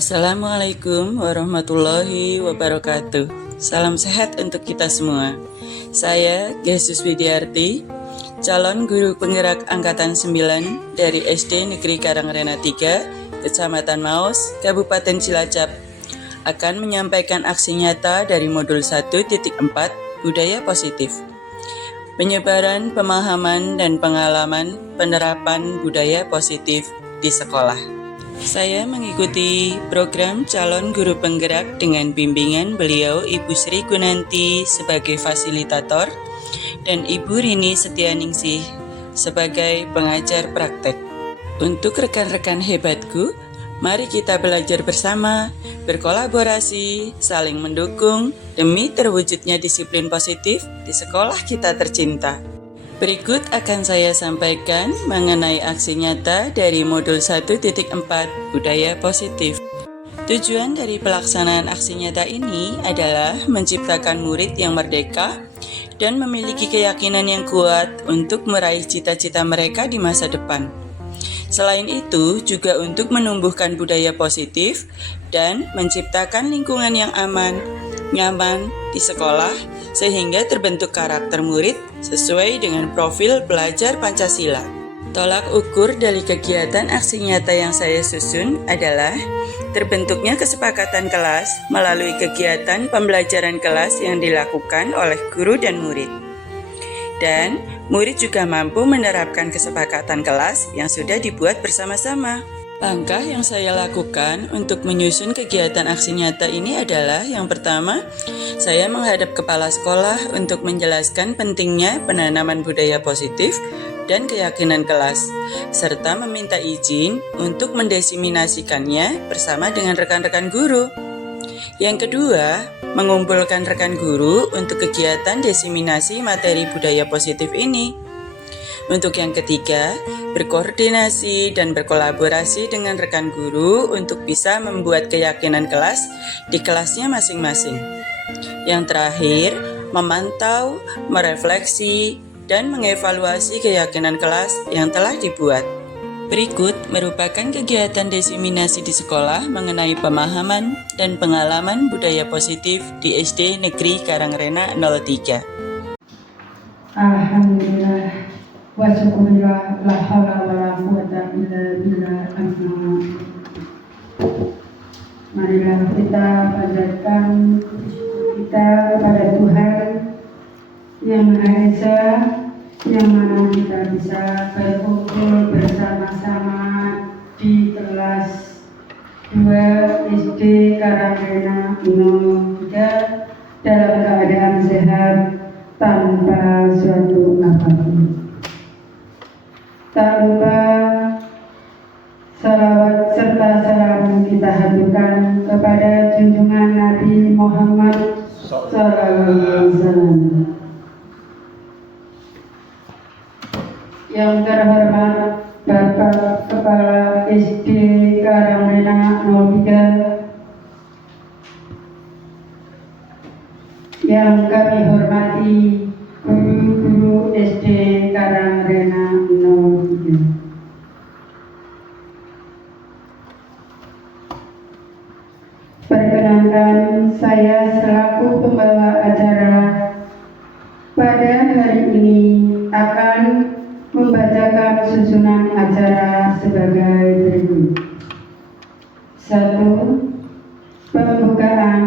Assalamualaikum warahmatullahi wabarakatuh. Salam sehat untuk kita semua. Saya Yesus Widiarti, calon guru penggerak angkatan 9 dari SD Negeri Karangrena 3, Kecamatan Maus, Kabupaten Cilacap, akan menyampaikan aksi nyata dari modul 1.4 Budaya Positif. Penyebaran pemahaman dan pengalaman penerapan budaya positif di sekolah. Saya mengikuti program calon guru penggerak dengan bimbingan beliau Ibu Sri Gunanti sebagai fasilitator dan Ibu Rini Setianingsih sebagai pengajar praktek. Untuk rekan-rekan hebatku, mari kita belajar bersama, berkolaborasi, saling mendukung demi terwujudnya disiplin positif di sekolah kita tercinta. Berikut akan saya sampaikan mengenai aksi nyata dari modul 1.4 Budaya Positif. Tujuan dari pelaksanaan aksi nyata ini adalah menciptakan murid yang merdeka dan memiliki keyakinan yang kuat untuk meraih cita-cita mereka di masa depan. Selain itu, juga untuk menumbuhkan budaya positif dan menciptakan lingkungan yang aman, nyaman di sekolah, sehingga terbentuk karakter murid sesuai dengan profil pelajar Pancasila. Tolak ukur dari kegiatan aksi nyata yang saya susun adalah terbentuknya kesepakatan kelas melalui kegiatan pembelajaran kelas yang dilakukan oleh guru dan murid. Dan murid juga mampu menerapkan kesepakatan kelas yang sudah dibuat bersama-sama. Langkah yang saya lakukan untuk menyusun kegiatan aksi nyata ini adalah yang pertama, saya menghadap kepala sekolah untuk menjelaskan pentingnya penanaman budaya positif dan keyakinan kelas, serta meminta izin untuk mendiseminasikannya bersama dengan rekan-rekan guru. Yang kedua, mengumpulkan rekan guru untuk kegiatan diseminasi materi budaya positif ini. Untuk yang ketiga, berkoordinasi dan berkolaborasi dengan rekan guru untuk bisa membuat keyakinan kelas di kelasnya masing-masing. Yang terakhir, memantau, merefleksi, dan mengevaluasi keyakinan kelas yang telah dibuat. Berikut merupakan kegiatan diseminasi di sekolah mengenai pemahaman dan pengalaman budaya positif di SD Negeri Karangrena 03. Alhamdulillah. Wa syukurillah, la haula wa la quwwata illa billah. Marilah kita panjatkan kita kepada Tuhan yang Maha Esa, yang mana kita bisa berkumpul bersama-sama di kelas 2 SD Karangrena 03 dalam keadaan sehat tanpa suatu apapun. Tak lupa salawat serta salam kita haturkan kepada junjungan Nabi Muhammad SAW. Yang terhormat Bapak Kepala SD Karangrena 03, yang kami hormati guru-guru SD Karangrena 03. Perkenankan, saya selaku pembawa acara pada hari ini akan membacakan susunan acara sebagai berikut. 1. Pembukaan.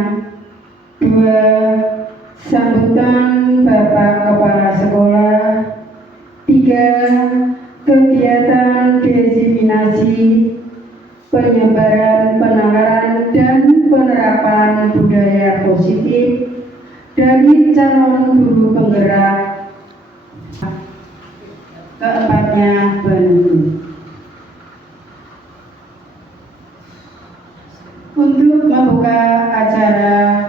2. Sambutan Bapak Kepala Sekolah. 3. Kegiatan diseminasi, penyebaran, penalaran, dan penerapan budaya positif dari calon guru penggerak. Keempatnya, penutup. Untuk membuka acara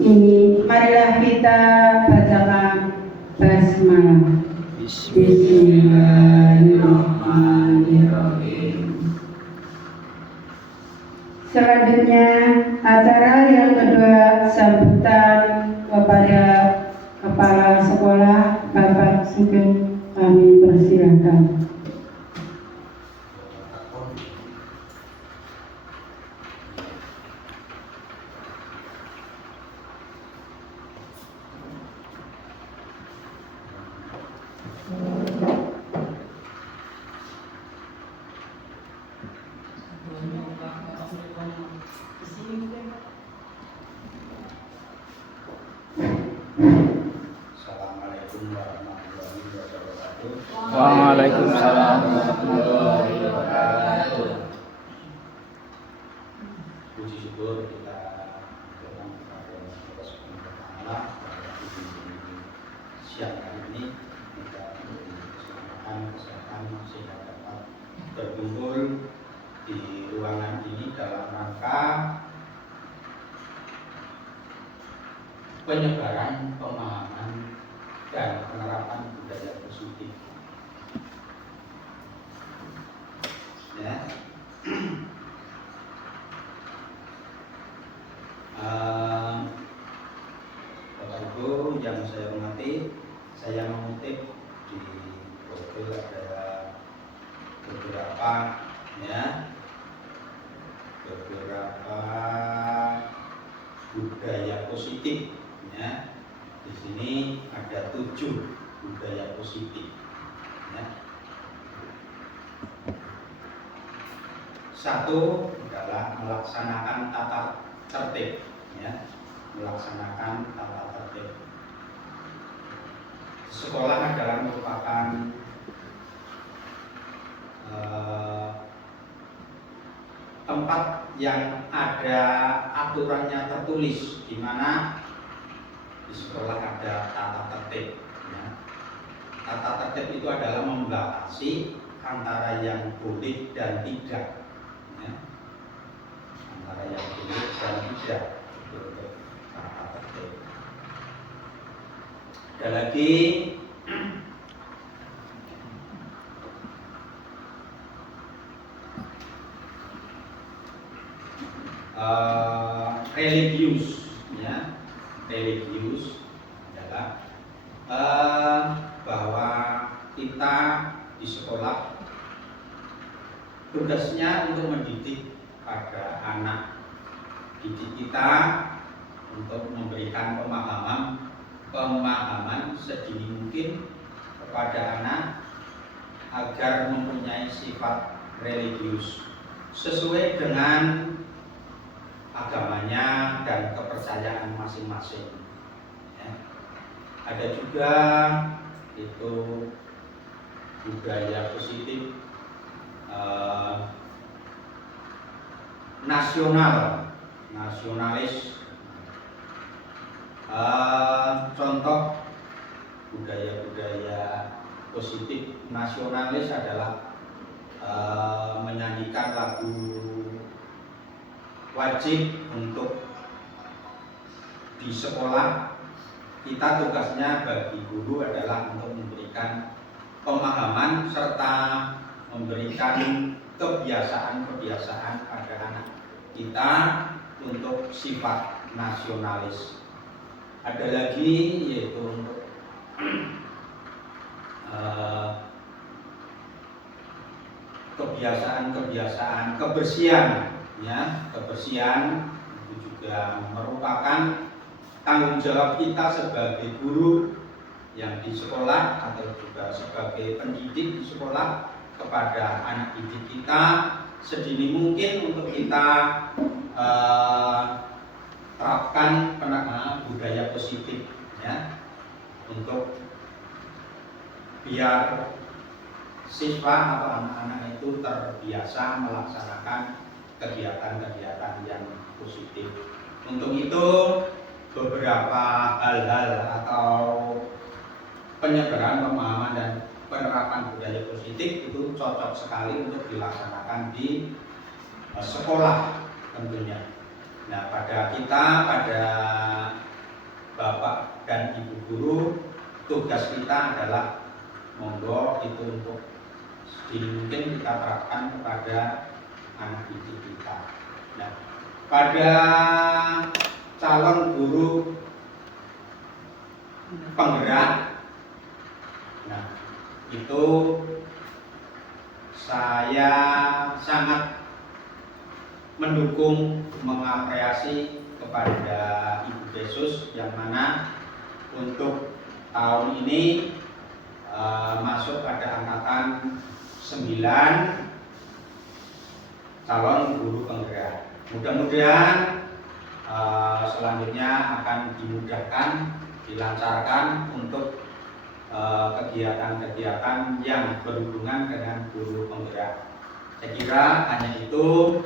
ini, marilah kita bacakan basmalah. Bismillahirrahmanirrahim. Selanjutnya, acara yang kedua, sambutan kepada Kepala Sekolah Bapak Sugeng, kami persilakan. Waalaikumsalam warahmatullahi wabarakatuh. Puji syukur kita berikan kepada Allah Subhanahu wa Ta'ala pada siang hari ini kita diberi kesehatan sehingga dapat berkumpul di ruangan ini dalam rangka penyebaran pemahaman dan penerapan budaya positif. Ya. Bapak Ibu yang saya hormati, saya mengutip di Google ada beberapa budaya positif. Ya. Di sini ada 7 budaya positif. Ya. Satu adalah melaksanakan tata tertib, ya, melaksanakan tata tertib. Sekolah adalah merupakan tempat yang ada aturannya tertulis, di mana di sekolah ada tata tertib. Ya. Tata tertib itu adalah membatasi antara yang boleh dan tidak. Ya. Antara yang boleh dan tidak untuk tata tertib. Ada lagi religius, ya. Religius adalah bahwa kita di sekolah tugasnya untuk mendidik pada anak didik kita untuk memberikan pemahaman sedini mungkin kepada anak agar mempunyai sifat religius sesuai dengan agamanya dan kepercayaan masing-masing. Ya. Ada juga itu budaya positif nasionalis. Contoh budaya-budaya positif nasionalis adalah menyanyikan lagu wajib untuk di sekolah. Kita tugasnya bagi guru adalah untuk memberikan pemahaman serta memberikan kebiasaan-kebiasaan pada anak kita untuk sifat nasionalis. Ada lagi yaitu untuk kebiasaan-kebiasaan kebersihan, ya. Kebersihan itu juga merupakan tanggung jawab kita sebagai guru yang di sekolah atau juga sebagai pendidik di sekolah kepada anak didik kita sedini mungkin untuk kita terapkan budaya positif, ya, untuk biar siswa atau anak-anak itu terbiasa melaksanakan kegiatan-kegiatan yang positif. Untuk itu beberapa hal-hal atau penyebaran pemahaman dan penerapan budaya positif itu cocok sekali untuk dilaksanakan di sekolah tentunya. Nah, pada Bapak dan Ibu guru, tugas kita adalah monggo itu untuk mungkin kita terapkan kepada anak didik kita. Nah, pada calon guru penggerak, nah itu saya sangat mendukung, mengapresiasi kepada Ibu Desus yang mana untuk tahun ini masuk pada angkatan 9 calon guru penggerak. Mudah-mudahan selanjutnya akan dimudahkan, dilancarkan untuk kegiatan-kegiatan yang berhubungan dengan guru penggerak. Saya kira hanya itu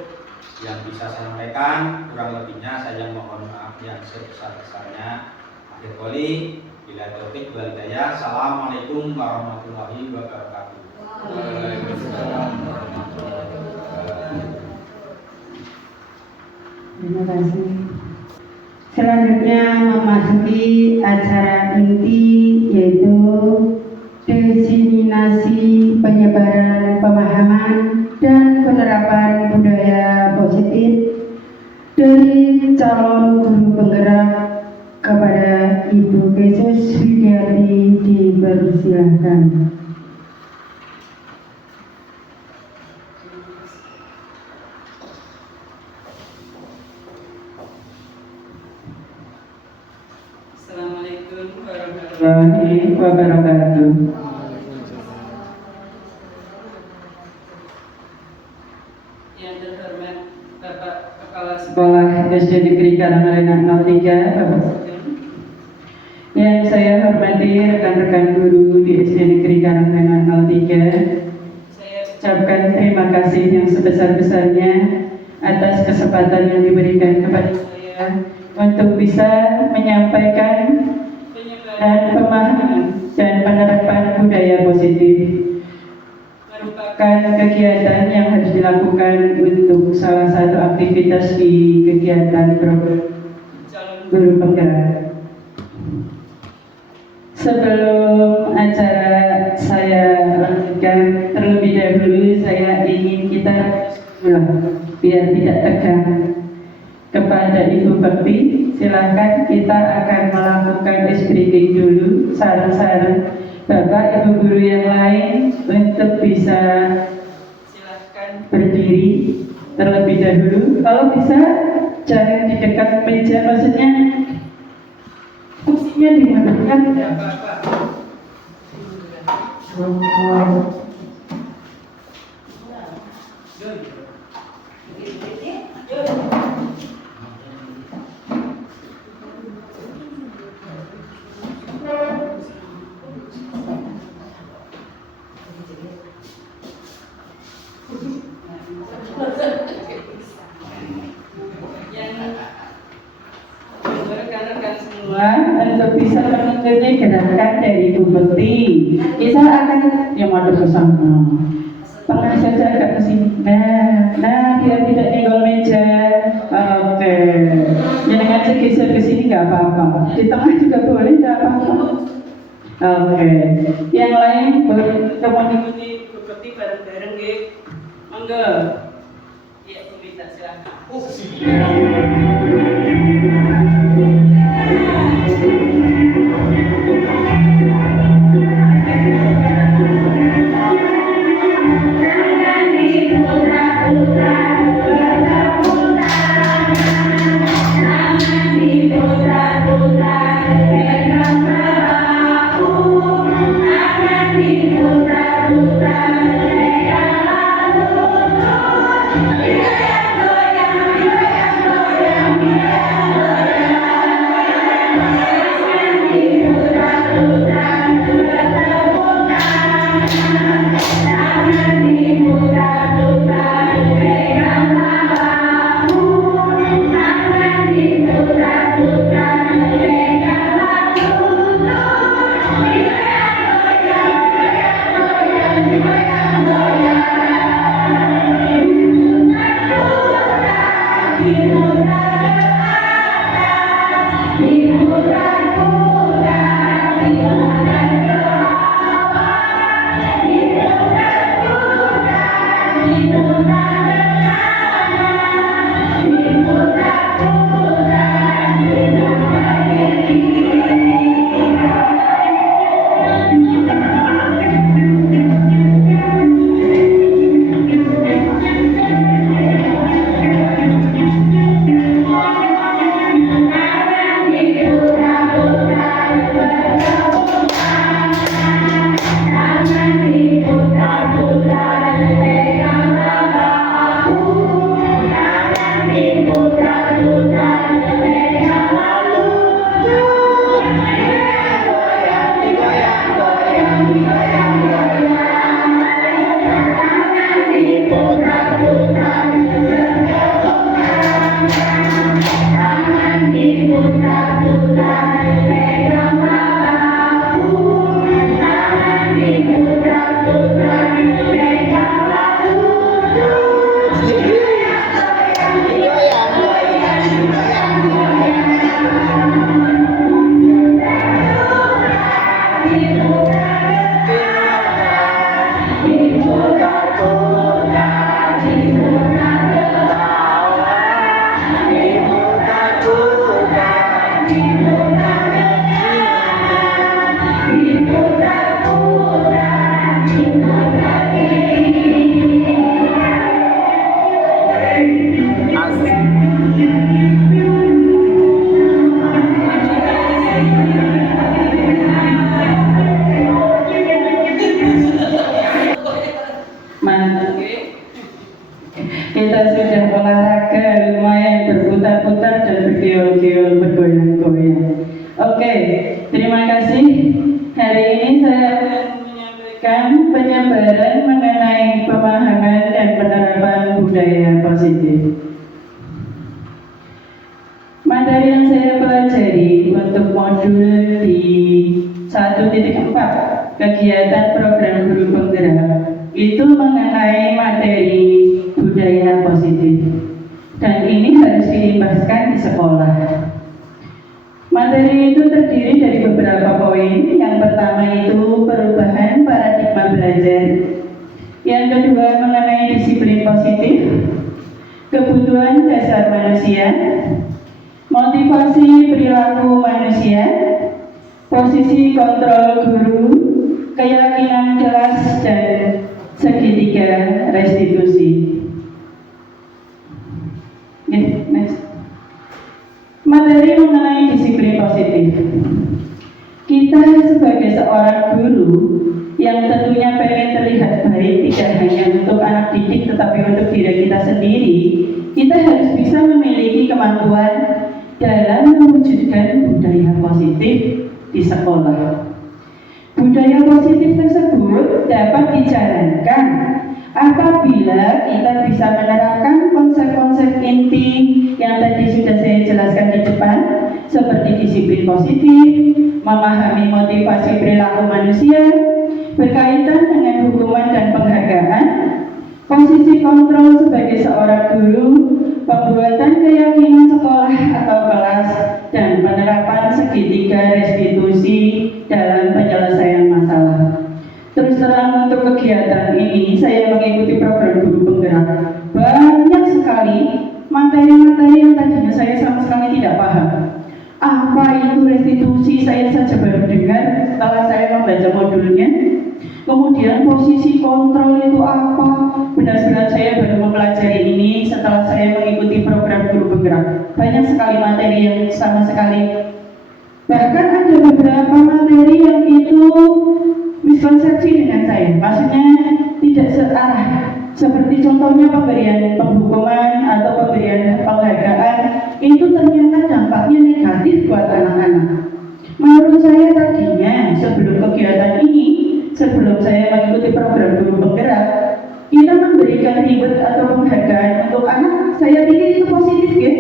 yang bisa saya sampaikan, kurang lebihnya saya mohon maaf yang sebesar-besarnya. Akhir kali, bila taufik wal hidayah. Assalamualaikum warahmatullahi wabarakatuh. Waalaikumsalam warahmatullahi wabarakatuh. Terima kasih. Selanjutnya memasuki acara inti, yaitu diseminasi penyebaran pemahaman dan penerapan budaya positif dari calon guru penggerak. Kepada Ibu Yesus Widiarti dipersilahkan. Assalamualaikum warahmatullahi Wabarakatuh. Yang terhormat Bapak Kepala Sekolah SD Negeri Karangrenak 03, Bapak Sugeng. Yang saya hormati rekan-rekan guru di SD Negeri Karangrenak 03, saya ucapkan terima kasih yang sebesar-besarnya atas kesempatan yang diberikan kepada saya untuk bisa menyampaikan penyebaran dan pemahaman dan penerapan budaya positif merupakan kegiatan yang harus dilakukan untuk salah satu aktivitas di kegiatan program calon guru penggerak. Sebelum acara saya lanjutkan, terlebih dahulu saya ingin kita ulang biar tidak tegang. Kepada Ibu Bekti, silahkan kita akan melakukan speaking dulu, saran-saran Bapak Ibu guru yang lain untuk bisa silahkan berdiri terlebih dahulu. Kalau bisa jangan di dekat meja, maksudnya kursinya dimundurkan. tidak apa-apa. Rekan-rekan semua, Untuk bisa mengikuti gerakan dari Ibu Bekti, kita akan yang mau ke sana. Tengah saja agak ke sini. Nah, biar tidak nyenggol meja. Oke. Jangan aja geser ke sini nggak apa-apa. Di tengah juga boleh, nggak apa-apa. Oke. Yang lain boleh mengikuti Ibu Bekti bareng-bareng nggih. Monggo. Ya, Bu Rita silakan. Mantap. Kita sudah olahraga lumayan berputar-putar dan berkiul-kiul, bergoyang-goyang. Oke, terima kasih. Hari ini saya akan menyampaikan penyebaran mengenai pemahaman dan penerapan budaya positif. Materi yang saya pelajari untuk modul di 1.4 kegiatan program guru penggerak itu mengenai materi budaya positif, dan ini harus dilimpahkan di sekolah. Materi itu terdiri dari beberapa poin. Yang pertama itu perubahan paradigma belajar, yang kedua mengenai disiplin positif, kebutuhan dasar manusia, motivasi perilaku manusia, posisi kontrol guru, keyakinan kelas, dan segitiga restitusi. Next. Materi mengenai disiplin positif. Kita sebagai seorang guru yang tentunya pengen terlihat baik tidak hanya untuk anak didik tetapi untuk diri kita sendiri, kita harus bisa memiliki kemampuan dalam mewujudkan budaya positif di sekolah. Budaya positif tersebut dapat dijalankan apabila kita bisa menerapkan konsep-konsep inti yang tadi sudah saya jelaskan di depan, seperti disiplin positif, memahami motivasi perilaku manusia, berkaitan dengan hukuman dan penghargaan, posisi kontrol sebagai seorang guru, pembuatan keyakinan sekolah atau kelas, dan penerapan segitiga restitusi dalam penyelesaian masalah. Terus terang untuk kegiatan ini saya mengikuti program guru penggerak. Banyak sekali materi-materi yang tadinya saya sama sekali tidak paham. Apa itu restitusi saya saja baru dengar setelah saya membaca modulnya. Kemudian posisi kontrol itu apa? Benar-benar saya baru mempelajari ini setelah saya mengikuti program guru penggerak. Banyak sekali materi yang sama sekali. Bahkan ada beberapa materi yang itu miskonsepsi dengan saya, maksudnya tidak searah. Seperti contohnya pemberian penghukuman atau pemberian penghargaan, itu ternyata dampaknya negatif buat anak-anak. Menurut saya tadinya sebelum kegiatan ini, sebelum saya mengikuti program guru penggerak, kita memberikan reward atau penghargaan untuk anak. Saya pikir itu positif ya.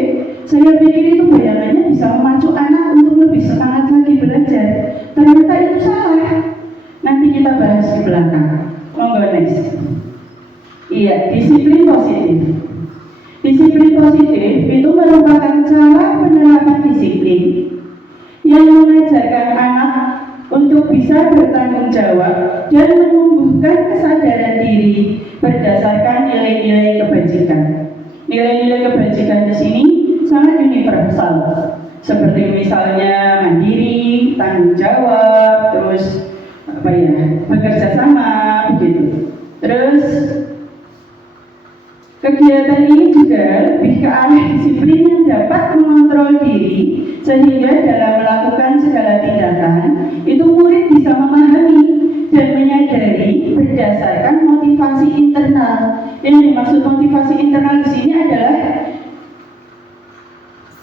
Saya pikir itu bayangannya bisa memacu anak untuk lebih semangat lagi belajar. Ternyata itu salah. Nanti kita bahas di belakang. Monggo next. Iya, disiplin positif. Disiplin positif itu merupakan cara penerapan disiplin yang mengajarkan anak untuk bisa bertanggung jawab dan menumbuhkan kesadaran diri berdasarkan nilai-nilai kebajikan. Nilai-nilai kebajikan di sini sangat universal, seperti misalnya mandiri, tanggung jawab, terus bekerja sama, begitu. Terus kegiatan ini juga lebih ke arah disiplin yang dapat mengontrol diri, sehingga dalam melakukan segala tindakan itu murid bisa memahami dan menyadari berdasarkan motivasi internal. Yang dimaksud motivasi internal di sini adalah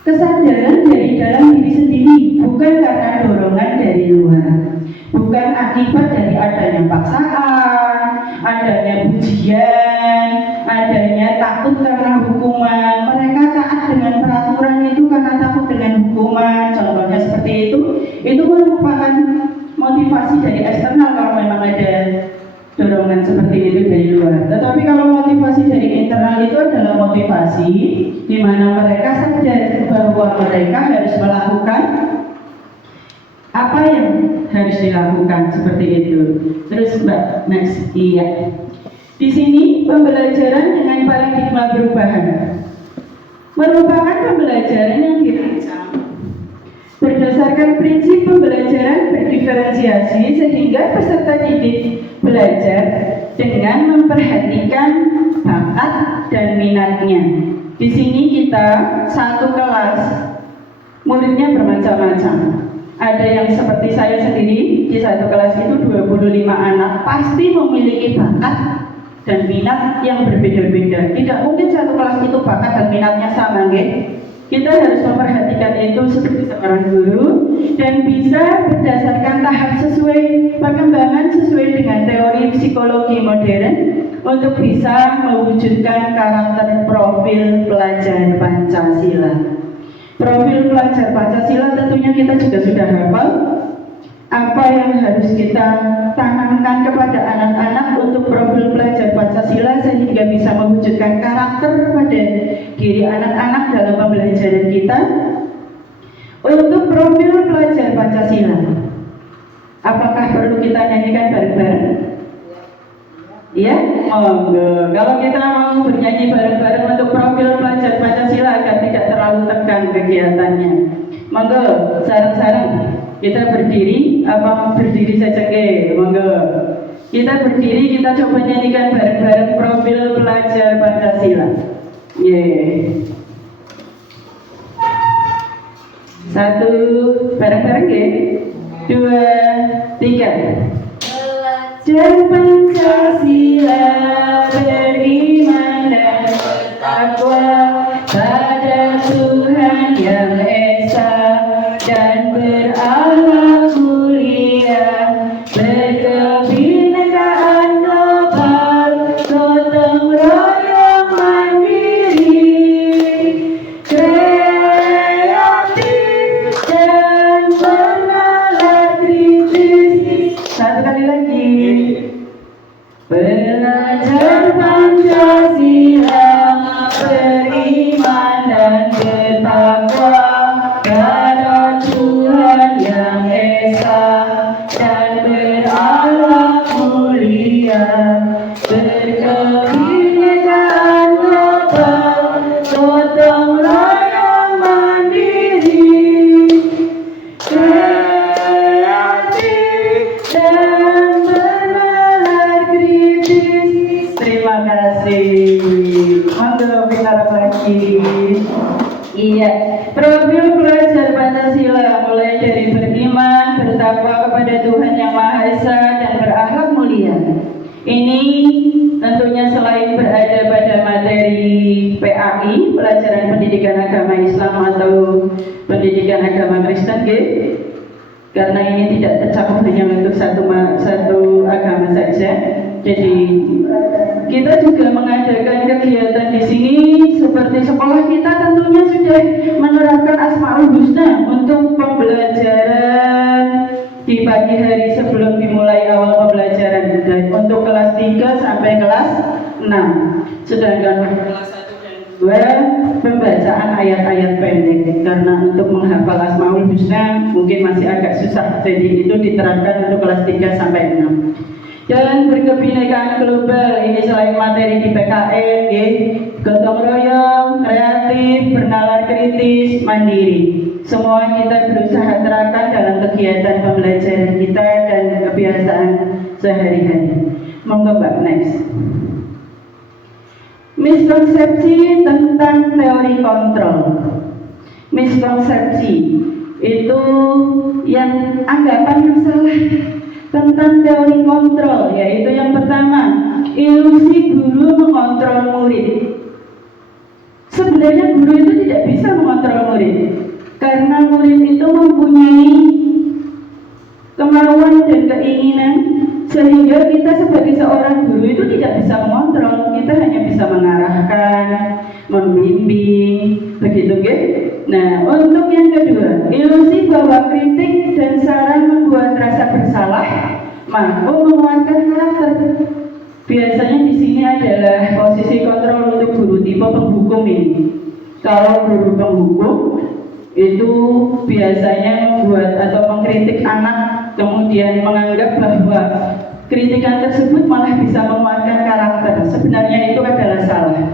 kesadaran dari dalam diri sendiri, bukan karena dorongan dari luar, bukan akibat dari adanya paksaan, adanya pujian, adanya takut karena hukuman. Mereka taat dengan peraturan itu karena takut dengan hukuman, contohnya seperti itu merupakan motivasi dari eksternal kalau memang ada dorongan seperti itu dari luar. Tetapi kalau motivasi dari internal itu adalah motivasi di mana mereka sadar bahwa mereka harus melakukan apa yang harus dilakukan seperti itu. Terus Mbak next, iya. Di sini pembelajaran dengan paradigma perubahan merupakan pembelajaran yang dirancang berdasarkan prinsip pembelajaran berdiferensiasi sehingga peserta didik belajar dengan memperhatikan bakat dan minatnya. Di sini kita satu kelas, muridnya bermacam-macam. Ada yang seperti saya sendiri, di satu kelas itu 25 anak, pasti memiliki bakat dan minat yang berbeda-beda. Tidak mungkin satu kelas itu bakat dan minatnya sama, nggih. Kita harus memperhatikan itu seperti seorang guru dan bisa berdasarkan tahap sesuai perkembangan sesuai dengan teori psikologi modern untuk bisa mewujudkan karakter profil pelajar Pancasila. Profil pelajar Pancasila tentunya kita juga sudah hafal apa yang harus kita tanamkan kepada anak-anak untuk profil pelajar Pancasila sehingga bisa mewujudkan karakter pada diri anak-anak dalam pembelajaran kita. Untuk profil pelajar Pancasila, apakah perlu kita nyanyikan bareng-bareng? Ya, monggo. Kalau kita mau bernyanyi bareng-bareng untuk profil pelajar Pancasila agar tidak terlalu tegang kegiatannya, monggo, sareng-sareng kita berdiri, apa berdiri saja ke, monggo. Kita berdiri, kita coba nyanyikan bareng-bareng profil pelajar Pancasila. Yeah. Satu, bareng-bareng ya. 2, 3. Pelajar Pancasila beriman dan bertakwa pada Tuhan yang Esa dan berakhlak mulia, berkebinekaan global, gotong royong mandiri, kreatif dan bernalar kritis. Satu kali lagi. Belajar Pancasila beriman dan bertakwa pada Tuhan yang Esa dan berakhlak mulia, berkebinekaan global, gotong royong mandiri, kreatif dan bernalar kritis. Terima kasih. Monggo bicara lagi. Iya, profil pelajar Pancasila mulai dari beriman, bertakwa kepada Tuhan Yang Maha Esa dan berakhlak mulia. Ini tentunya selain berada pada materi PAI, pelajaran pendidikan agama Islam atau pendidikan agama Kristen, karena ini tidak tercakup hanya untuk satu agama saja. Jadi kita juga mengadakan kegiatan di sini seperti sekolah kita tentunya sudah menerapkan Asmaul Husna untuk pembelajaran di pagi hari sebelum dimulai awal pembelajaran dan untuk kelas 3 sampai kelas 6. Sedangkan untuk kelas 1 dan 2 pembacaan ayat-ayat pendek karena untuk menghafal Asmaul Husna mungkin masih agak susah, jadi itu diterapkan untuk kelas 3 sampai 6. Dan berkebinekaan global ini selain materi di PKN, gotong royong, kreatif, bernalar kritis, mandiri. Semua kita berusaha terapkan dalam kegiatan pembelajaran kita dan kebiasaan sehari-hari. Monggo Mbak next. Miskonsepsi tentang teori kontrol. Miskonsepsi itu yang anggapan yang salah tentang teori kontrol, yaitu yang pertama, ilusi guru mengontrol murid. Sebenarnya guru itu tidak bisa mengontrol murid karena murid itu mempunyai kemauan dan keinginan, sehingga kita sebagai seorang guru itu tidak bisa mengontrol. Kita hanya bisa mengarahkan, membimbing, begitu kan? Nah, untuk yang kedua, ilusi bahwa kritik dan saran membuat rasa bersalah mampu menguatkan karakter. Biasanya di sini adalah posisi kontrol untuk guru tipe penghukum ini. Kalau guru penghukum itu biasanya membuat atau mengkritik anak kemudian menganggap bahwa kritikan tersebut malah bisa menguatkan karakter. Sebenarnya itu adalah salah.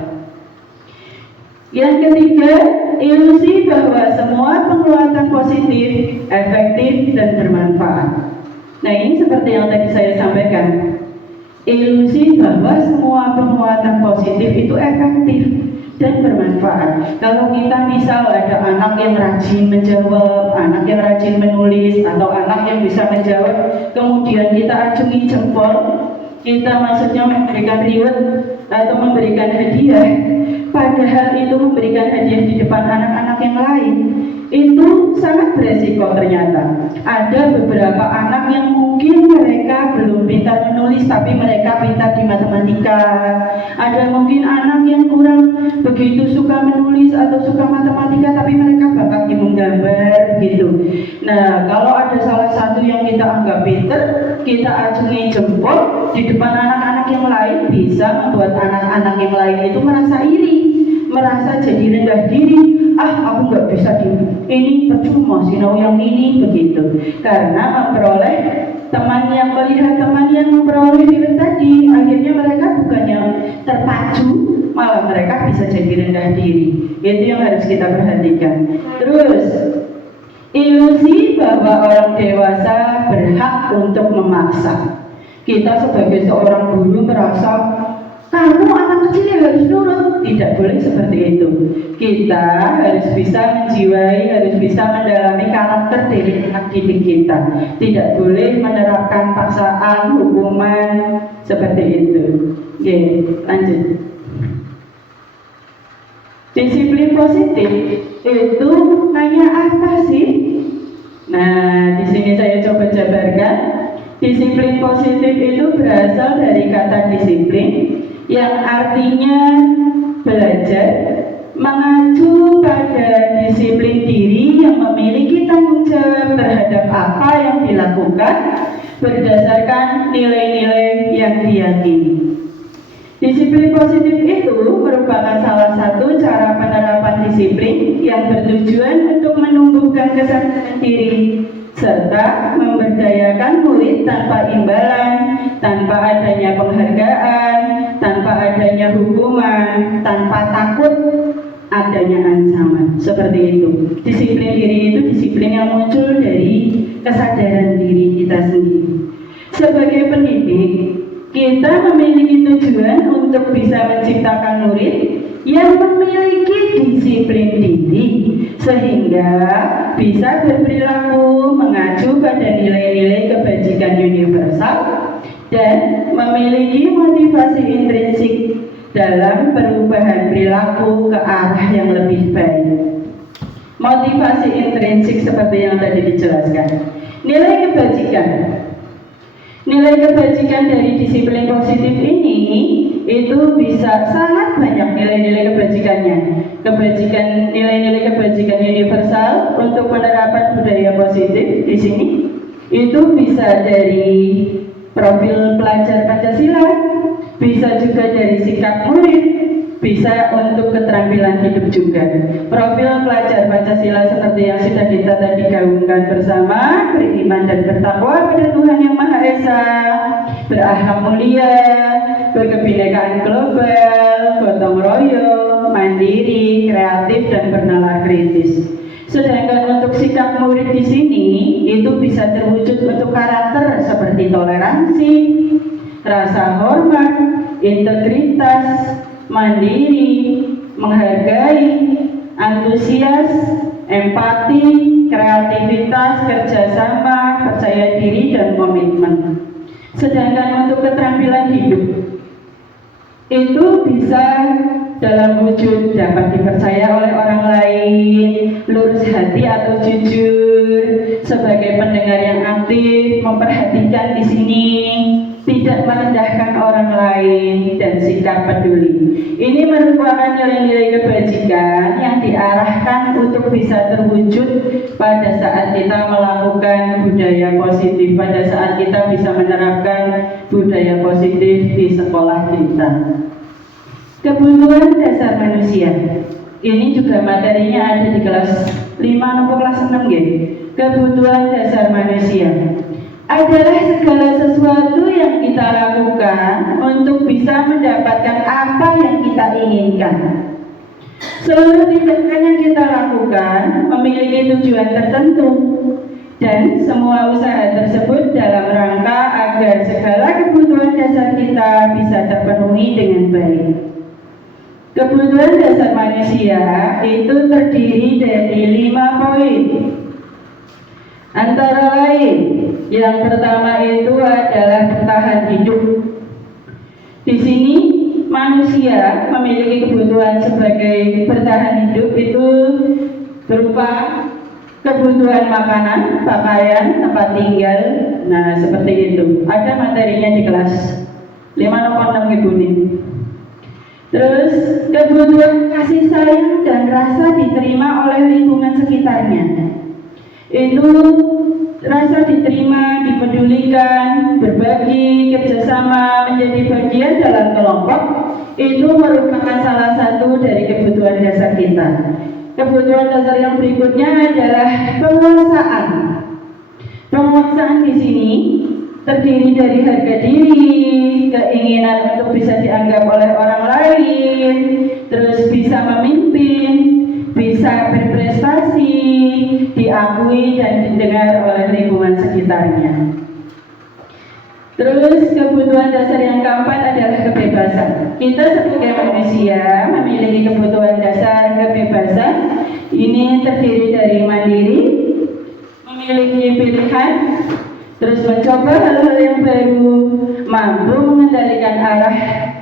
Yang ketiga, ilusi bahwa semua penguatan positif, efektif, dan bermanfaat. Nah, ini seperti yang tadi saya sampaikan. Ilusi bahwa semua penguatan positif itu efektif dan bermanfaat. Kalau kita misal ada anak yang rajin menjawab, anak yang rajin menulis, atau anak yang bisa menjawab, kemudian kita acungi jempol, kita maksudnya memberikan reward atau memberikan hadiah, padahal itu memberikan hadiah di depan anak-anak yang lain, itu sangat beresiko ternyata. Ada beberapa anak yang mungkin mereka belum pintar menulis tapi mereka pintar di matematika. Ada mungkin anak yang kurang begitu suka menulis atau suka matematika tapi mereka bakat di menggambar gitu. Nah, kalau ada salah satu yang kita anggap pintar, kita acungi jempol di depan anak-anak yang lain, bisa membuat anak-anak yang lain itu merasa iri, merasa jadi rendah diri. Aku nggak bisa ini percuma sinau yang ini begitu, karena memperoleh teman yang melihat teman yang memperoleh diri tadi, akhirnya mereka bukannya terpacu, malah mereka bisa jadi rendah diri. Itu yang harus kita perhatikan. Terus ilusi bahwa orang dewasa berhak untuk memaksa. Kita sebagai seorang guru merasa kamu anak kecil yang harus nurut. Tidak boleh seperti itu. Kita harus bisa menjiwai, harus bisa mendalami karakter dari anak didik kita. Tidak boleh menerapkan paksaan, hukuman seperti itu. Oke, lanjut. Disiplin positif itu nanya apa sih? Nah, di sini saya coba jabarkan. Disiplin positif itu berasal dari kata disiplin, yang artinya belajar, mengacu pada disiplin diri yang memiliki tanggung jawab terhadap apa yang dilakukan berdasarkan nilai-nilai yang diyakini. Disiplin positif itu merupakan salah satu cara penerapan disiplin yang bertujuan untuk menumbuhkan kesadaran diri serta memberdayakan murid tanpa imbalan, tanpa adanya penghargaan, tanpa adanya hukuman, tanpa takut adanya ancaman. Seperti itu. Disiplin diri itu disiplin yang muncul dari kesadaran diri kita sendiri. Sebagai pendidik, kita memiliki tujuan untuk bisa menciptakan murid yang memiliki disiplin diri, sehingga bisa berperilaku mengacu pada nilai-nilai kebajikan universal dan memiliki motivasi intrinsik dalam perubahan perilaku ke arah yang lebih baik. Motivasi intrinsik seperti yang tadi dijelaskan. Nilai kebajikan dari disiplin positif ini itu bisa sangat banyak nilai-nilai kebajikannya. Nilai-nilai kebajikan universal untuk penerapan budaya positif di sini itu bisa dari profil pelajar Pancasila, bisa juga dari sikap murid, bisa untuk keterampilan hidup juga. Profil pelajar Pancasila seperti yang sudah kita tadi gaungkan bersama, beriman dan bertakwa pada Tuhan Yang Maha Esa, berakhlak mulia, berkebinekaan global, gotong royong, mandiri, kreatif, dan bernalar kritis. Sedangkan untuk sikap murid di sini itu bisa terwujud untuk karakter seperti toleransi, rasa hormat, integritas, mandiri, menghargai, antusias, empati, kreativitas, kerjasama, percaya diri, dan komitmen. Sedangkan untuk keterampilan hidup itu bisa dalam wujud dapat dipercaya oleh orang lain, lurus hati atau jujur, sebagai pendengar yang aktif, memperhatikan di sini, tidak merendahkan orang lain, dan sikap peduli. Ini merupakan nilai-nilai kebajikan yang diarahkan untuk bisa terwujud pada saat kita melakukan budaya positif, pada saat kita bisa menerapkan budaya positif di sekolah kita. Kebutuhan dasar manusia. Ini juga materinya ada di kelas 5 atau kelas 6 gitu. Kebutuhan dasar manusia. adalah segala sesuatu yang kita lakukan untuk bisa mendapatkan apa yang kita inginkan. Seluruh tindakan yang kita lakukan memiliki tujuan tertentu, dan semua usaha tersebut dalam rangka agar segala kebutuhan dasar kita bisa terpenuhi dengan baik. Kebutuhan dasar manusia itu terdiri dari 5 poin. Antara lain, yang pertama itu adalah bertahan hidup. Di sini manusia memiliki kebutuhan sebagai bertahan hidup itu berupa kebutuhan makanan, pakaian, tempat tinggal. Nah, seperti itu. Ada materinya di kelas 5 Ibu nih. Terus kebutuhan kasih sayang dan rasa diterima oleh lingkungan sekitarnya. Itu rasa diterima, dipedulikan, berbagi, kerjasama, menjadi bagian dalam kelompok. Itu merupakan salah satu dari kebutuhan dasar kita. Kebutuhan dasar yang berikutnya adalah penguasaan. Penguasaan di sini terdiri dari harga diri, keinginan untuk bisa dianggap oleh orang lain, terus bisa memimpin, bisa berprestasi, diakui dan didengar oleh lingkungan sekitarnya. Terus kebutuhan dasar yang keempat adalah kebebasan. Kita sebagai manusia memiliki kebutuhan dasar kebebasan. Ini terdiri dari mandiri, memiliki pilihan, terus mencoba hal-hal yang baru, mampu mengendalikan arah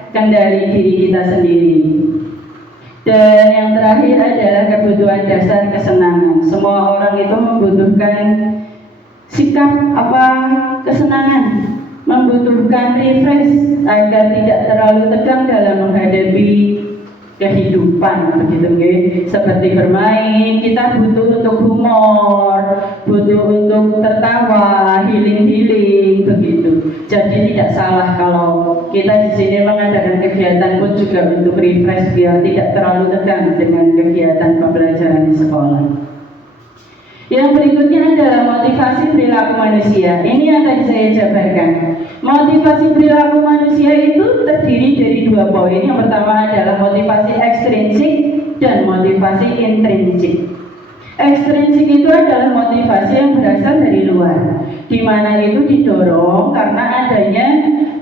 kendali diri kita sendiri. Dan yang terakhir adalah kebutuhan dasar kesenangan. Semua orang itu membutuhkan sikap kesenangan, membutuhkan refresh agar tidak terlalu tegang dalam menghadapi kehidupan, begitu nggih. Seperti bermain, kita butuh untuk humor, butuh untuk tertawa, healing begitu. Jadi tidak salah kalau kita di sini mengadakan kegiatan pun juga untuk refresh biar tidak terlalu tegang dengan kegiatan pembelajaran di sekolah. Yang berikutnya adalah motivasi perilaku manusia. Ini yang tadi saya jabarkan. Motivasi perilaku manusia itu terdiri dari 2 poin. Yang pertama adalah motivasi ekstrinsik dan motivasi intrinsik. Ekstrinsik itu adalah motivasi yang berasal dari luar, di mana itu didorong karena adanya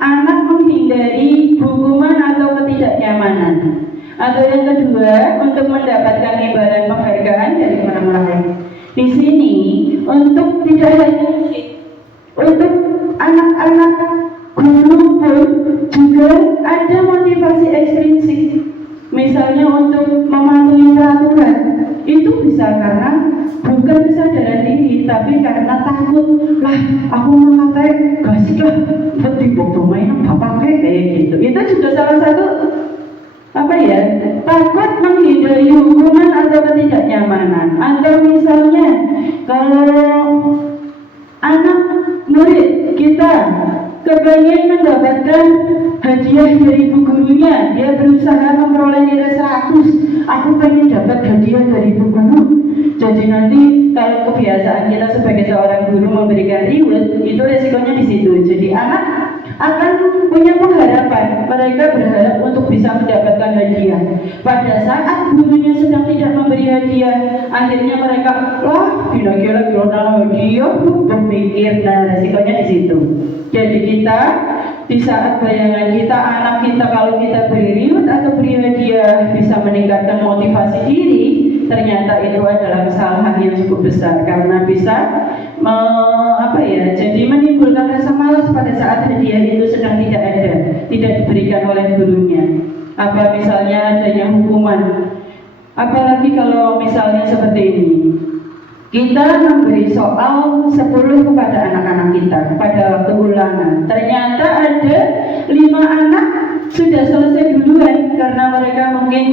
anak menghindari hukuman atau ketidaknyamanan. Atau yang kedua, untuk mendapatkan imbalan penghargaan dari orang lain. Di sini untuk tidak hanya untuk anak-anak guru pun juga ada motivasi ekstrinsik. Misalnya untuk mematuhi peraturan, itu bisa karena bukan kesadaran diri, tapi karena takut lah aku mengatakan gasik lah seperti bodoh main bapak kayak gitu. Itu juga salah satu takut menghindari hukuman atau ketidaknyamanan. Atau misalnya kalau anak murid kita kepengen mendapatkan hadiah dari ibu gurunya, dia berusaha memperoleh nilai 100. Aku pengen dapat hadiah dari ibu guru. Jadi nanti kalau kebiasaan kita sebagai seorang guru memberikan reward, itu resikonya di situ. Jadi anak akan punya pengharapan, mereka berharap untuk bisa mendapatkan hadiah. Pada saat gurunya sedang tidak memberi hadiah, akhirnya mereka kira-kira hadiah, berpikir, resikonya di situ. Jadi kita di saat bayangan kita, anak kita kalau kita beri reward atau beri hadiah bisa meningkatkan motivasi diri, ternyata itu adalah kesalahan yang cukup besar karena bisa jadi menimbulkan rasa malas pada saat hadiah itu sedang tidak ada, tidak diberikan oleh gurunya. Misalnya adanya hukuman, apalagi kalau misalnya seperti ini, kita memberi soal 10 kepada anak-anak kita pada waktu ulangan, ternyata ada 5 anak sudah selesai duluan karena mereka mungkin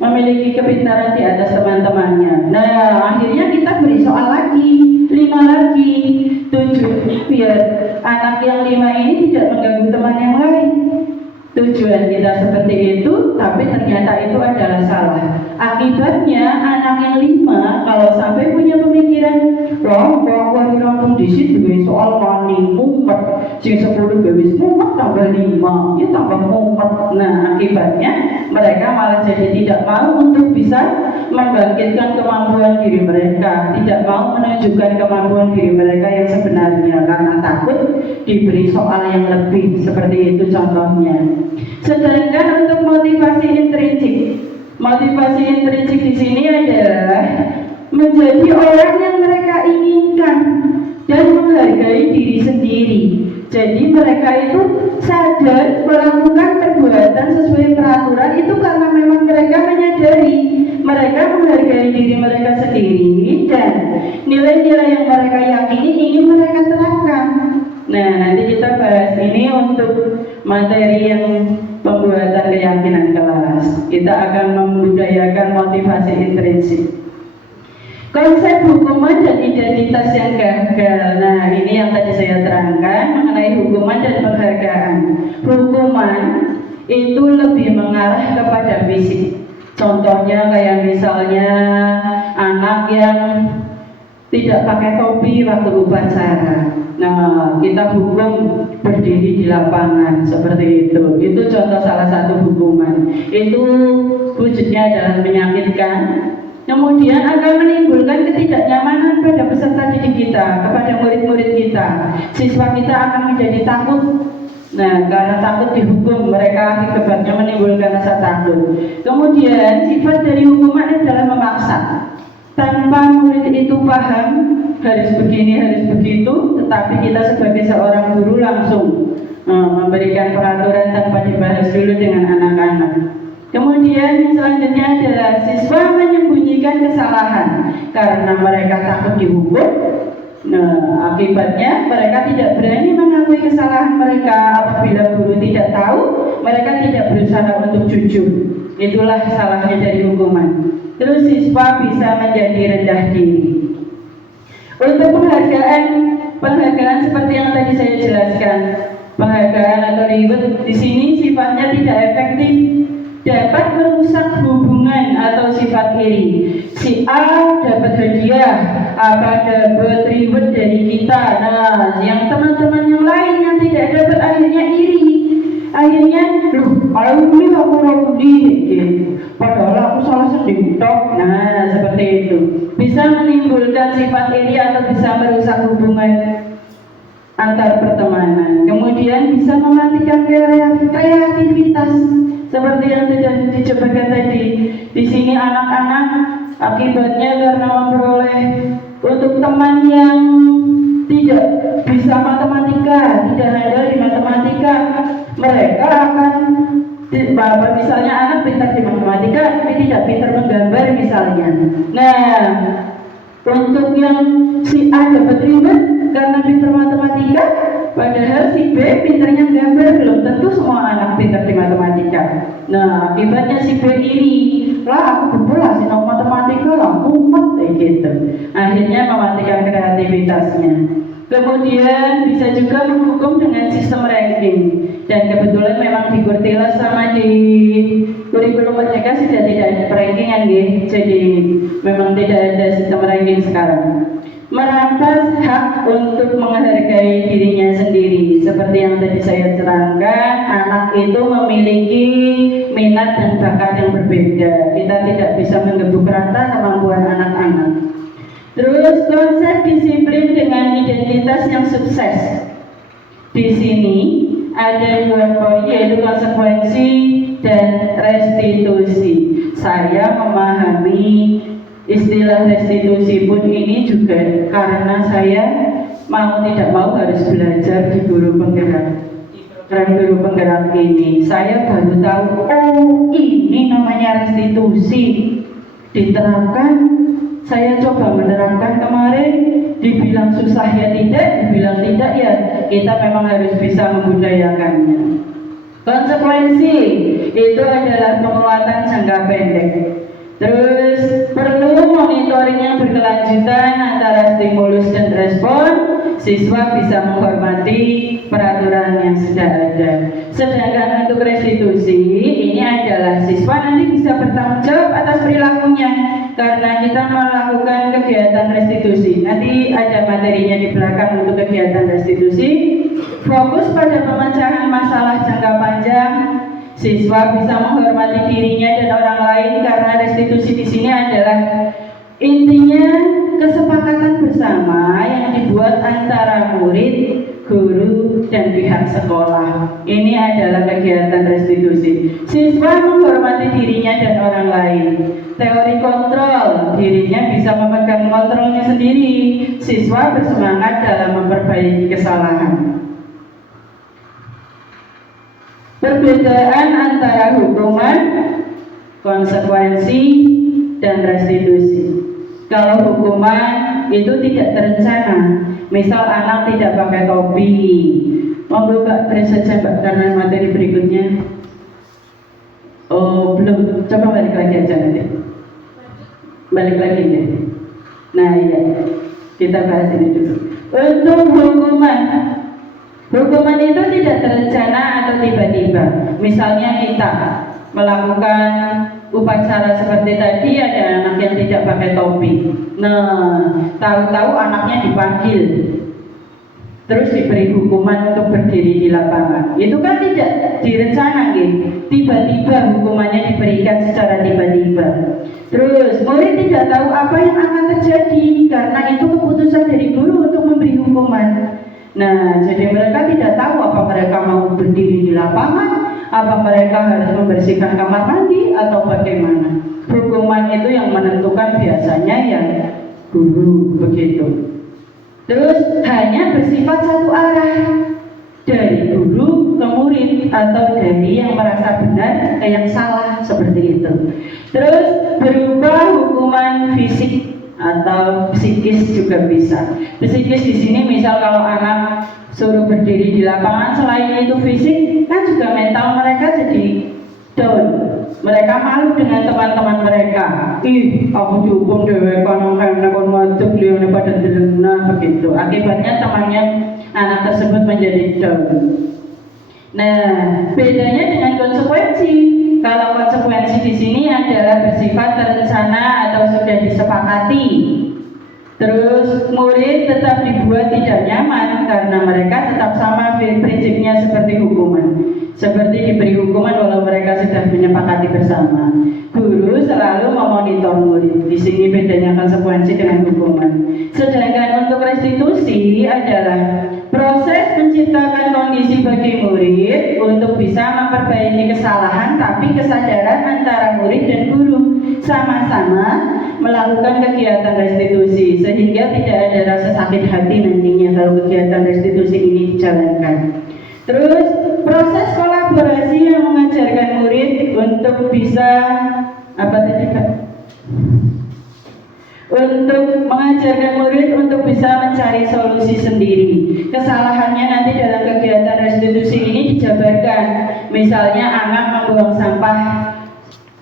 memiliki kepintaran di atas teman-temannya. Nah, akhirnya kita beri soal lagi, 5 lagi, tujuannya biar anak yang 5 ini tidak mengganggu teman yang lain. Tujuan kita seperti itu, tapi ternyata itu adalah salah. Akibatnya anak yang 5 kalau sampai punya pemikiran, aku di kampung kondisi duwe soal wani mumet, sing 10 wis mumet tambah 5, ya tambah mumet. Nah, akibatnya mereka malah jadi tidak mau untuk bisa membangkitkan kemampuan diri mereka, tidak mau menunjukkan kemampuan diri mereka yang sebenarnya karena takut diberi soal yang lebih, seperti itu contohnya. Sedangkan untuk motivasi intrinsik di sini adalah menjadi orang yang mereka inginkan dan menghargai diri sendiri. Jadi mereka itu sadar melakukan perbuatan sesuai peraturan itu karena memang mereka menyadari mereka menghargai diri mereka sendiri dan nilai-nilai yang mereka yakini ingin mereka terapkan. Nah, nanti kita bahas ini untuk materi yang pembuatan keyakinan kelas. Kita akan membudayakan motivasi intrinsik. Konsep hukuman dan identitas yang gagal. Nah, ini yang tadi saya terangkan mengenai hukuman dan penghargaan. Hukuman itu lebih mengarah kepada fisik. Contohnya kayak misalnya anak yang tidak pakai topi waktu upacara. Nah, kita hukum berdiri di lapangan seperti itu. Itu contoh salah satu hukuman. Itu wujudnya adalah menyakitkan. Kemudian akan menimbulkan ketidaknyamanan pada peserta didik kita, kepada murid-murid kita. Siswa kita akan menjadi takut. Nah, karena takut dihukum, mereka akibatnya menimbulkan rasa takut. Kemudian sifat dari hukuman adalah memaksa. Tanpa murid itu paham harus begini, harus begitu, tetapi kita sebagai seorang guru langsung memberikan peraturan tanpa dibahas dulu dengan anak-anak. Kemudian yang selanjutnya adalah siswa menyembunyikan kesalahan karena mereka takut dihukum. Nah, akibatnya mereka tidak berani mengakui kesalahan mereka. Apabila guru tidak tahu, mereka tidak berusaha untuk jujur. Itulah salahnya dari hukuman. Terus siswa bisa menjadi rendah diri. Untuk penghargaan seperti yang tadi saya jelaskan, penghargaan atau reward di sini sifatnya tidak efektif, dapat merusak hubungan atau sifat iri. Si A dapat hadiah, apa dapat reward dari kita. Nah, yang teman-teman yang lain yang tidak dapat akhirnya iri. Akhirnya, kalau ini aku rugi, padahal aku salah sedikit. Nah, seperti itu. Bisa menimbulkan sifat iri atau bisa merusak hubungan antar pertemanan. Kemudian bisa mematikan kreativitas. Seperti yang sudah dicobakan tadi, di sini anak-anak akibatnya karena memperoleh untuk teman yang tidak bisa matematika, tidak handal di matematika, mereka akan misalnya anak pintar di matematika tapi tidak pintar menggambar misalnya. Nah, untuk yang si A dapat reward karena pintar matematika, padahal si B pintarnya gambar, belum tentu semua anak pintar di matematika. Nah, akibatnya si B iri, lah aku berulah sinau matematika lah, umat kayak gitu. Akhirnya mematikan kreativitasnya. Kemudian bisa juga menghukum dengan sistem ranking. Dan kebetulan memang di Kurtilas sama di kurikulum Merdeka sudah tidak ada rankingan, jadi memang tidak ada sistem ranking sekarang. Merampas hak untuk menghargai dirinya sendiri. Seperti yang tadi saya terangkan, anak itu memiliki minat dan bakat yang berbeda. Kita tidak bisa menggebuk rata kemampuan anak-anak. Terus konsep disiplin dengan identitas yang sukses. Di sini ada 2 poin, yaitu konsekuensi dan restitusi. Saya memahami istilah restitusi pun ini juga karena saya mau tidak mau harus belajar di guru penggerak. Program guru penggerak ini saya baru tahu, oh ini namanya restitusi. Diterapkan, saya coba menerapkan kemarin, dibilang susah ya tidak, dibilang tidak ya kita memang harus bisa membudayakannya. Konsekuensi itu adalah penguatan jangka pendek. Terus perlu monitoring yang berkelanjutan antara stimulus dan respon. Siswa bisa menghormati peraturan yang sudah ada. Sedangkan untuk restitusi ini adalah adalah siswa nanti bisa bertanggung jawab atas perilakunya karena kita melakukan kegiatan restitusi. Nanti ada materinya di belakang untuk kegiatan restitusi. Fokus pada pemecahan masalah jangka panjang. Siswa bisa menghormati dirinya dan orang lain karena restitusi di sini adalah intinya kesepakatan bersama yang dibuat antara murid, guru, dan pihak sekolah. Ini adalah kegiatan restitusi. Siswa menghormati dirinya dan orang lain. Teori kontrol, dirinya bisa memegang kontrolnya sendiri. Siswa bersemangat dalam memperbaiki kesalahan. Perbedaan antara hukuman, konsekuensi, dan restitusi. Kalau hukuman itu tidak terencana, misal anak tidak pakai topi. Monggo Mbak, beri saja Mbak karena materi berikutnya. Oh belum, coba balik lagi aja nanti. Balik lagi ya. Nah iya, kita bahas ini dulu. Untuk hukuman itu tidak terencana atau tiba-tiba. Misalnya kita melakukan upacara seperti tadi, ada anak yang tidak pakai topi. Nah, tahu-tahu anaknya dipanggil, terus diberi hukuman untuk berdiri di lapangan. Itu kan tidak direncana, gitu. Tiba-tiba hukumannya diberikan secara tiba-tiba. Terus murid tidak tahu apa yang akan terjadi karena itu keputusan dari guru untuk memberi hukuman. Nah, jadi mereka tidak tahu apa mereka mau berdiri di lapangan, apa mereka harus membersihkan kamar mandi atau bagaimana. Hukuman itu yang menentukan biasanya yang guru, begitu. Terus hanya bersifat satu arah, dari guru ke murid atau dari yang merasa benar ke yang salah, seperti itu. Terus berubah hukuman fisik atau psikis juga bisa. Psikis di sini misal kalau anak suruh berdiri di lapangan, selain itu fisik kan juga mental mereka jadi down. Mereka malu dengan teman-teman mereka. Aku dihukum dewek kono karena kon ngadeg liyane pada delena, begitu. Akibatnya temannya anak tersebut menjadi down. Nah, bedanya dengan konsekuensi. Kalau konsekuensi di sini adalah bersifat terencana atau sudah disepakati. Terus murid tetap dibuat tidak nyaman karena mereka tetap sama prinsipnya seperti hukuman. Seperti diberi hukuman walau mereka sudah menyepakati bersama. Guru selalu memonitor murid. Di sini bedanya konsekuensi dengan hukuman. Sedangkan untuk restitusi adalah proses menciptakan kondisi bagi murid untuk bisa memperbaiki kesalahan, tapi kesadaran antara murid dan guru sama-sama melakukan kegiatan restitusi sehingga tidak ada rasa sakit hati nantinya kalau kegiatan restitusi ini dijalankan. Terus proses kolaborasi yang mengajarkan murid untuk bisa untuk mengajarkan murid untuk bisa mencari solusi sendiri. Kesalahannya nanti dalam kegiatan restitusi ini dijabarkan. Misalnya anak membuang sampah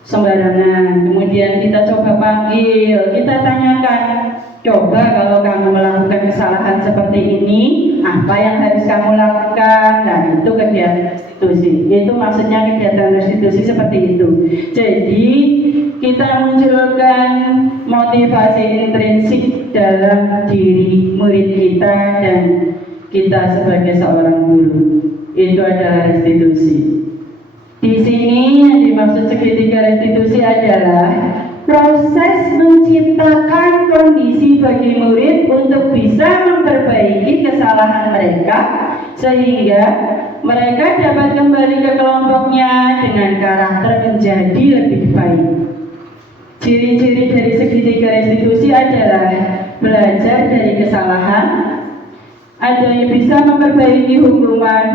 sembarangan, kemudian kita coba panggil, kita tanyakan, coba kalau kamu melakukan kesalahan seperti ini, apa yang harus kamu lakukan? Nah, itu kegiatan restitusi. Itu maksudnya kegiatan restitusi seperti itu. Jadi kita munculkan motivasi intrinsik dalam diri murid kita dan kita sebagai seorang guru. Itu adalah restitusi. Di sini yang dimaksud segitiga restitusi adalah proses menciptakan kondisi bagi murid untuk bisa memperbaiki kesalahan mereka sehingga mereka dapat kembali ke kelompoknya dengan karakter menjadi lebih baik. Ciri-ciri dari segitiga restitusi adalah belajar dari kesalahan, ada yang bisa memperbaiki hukuman,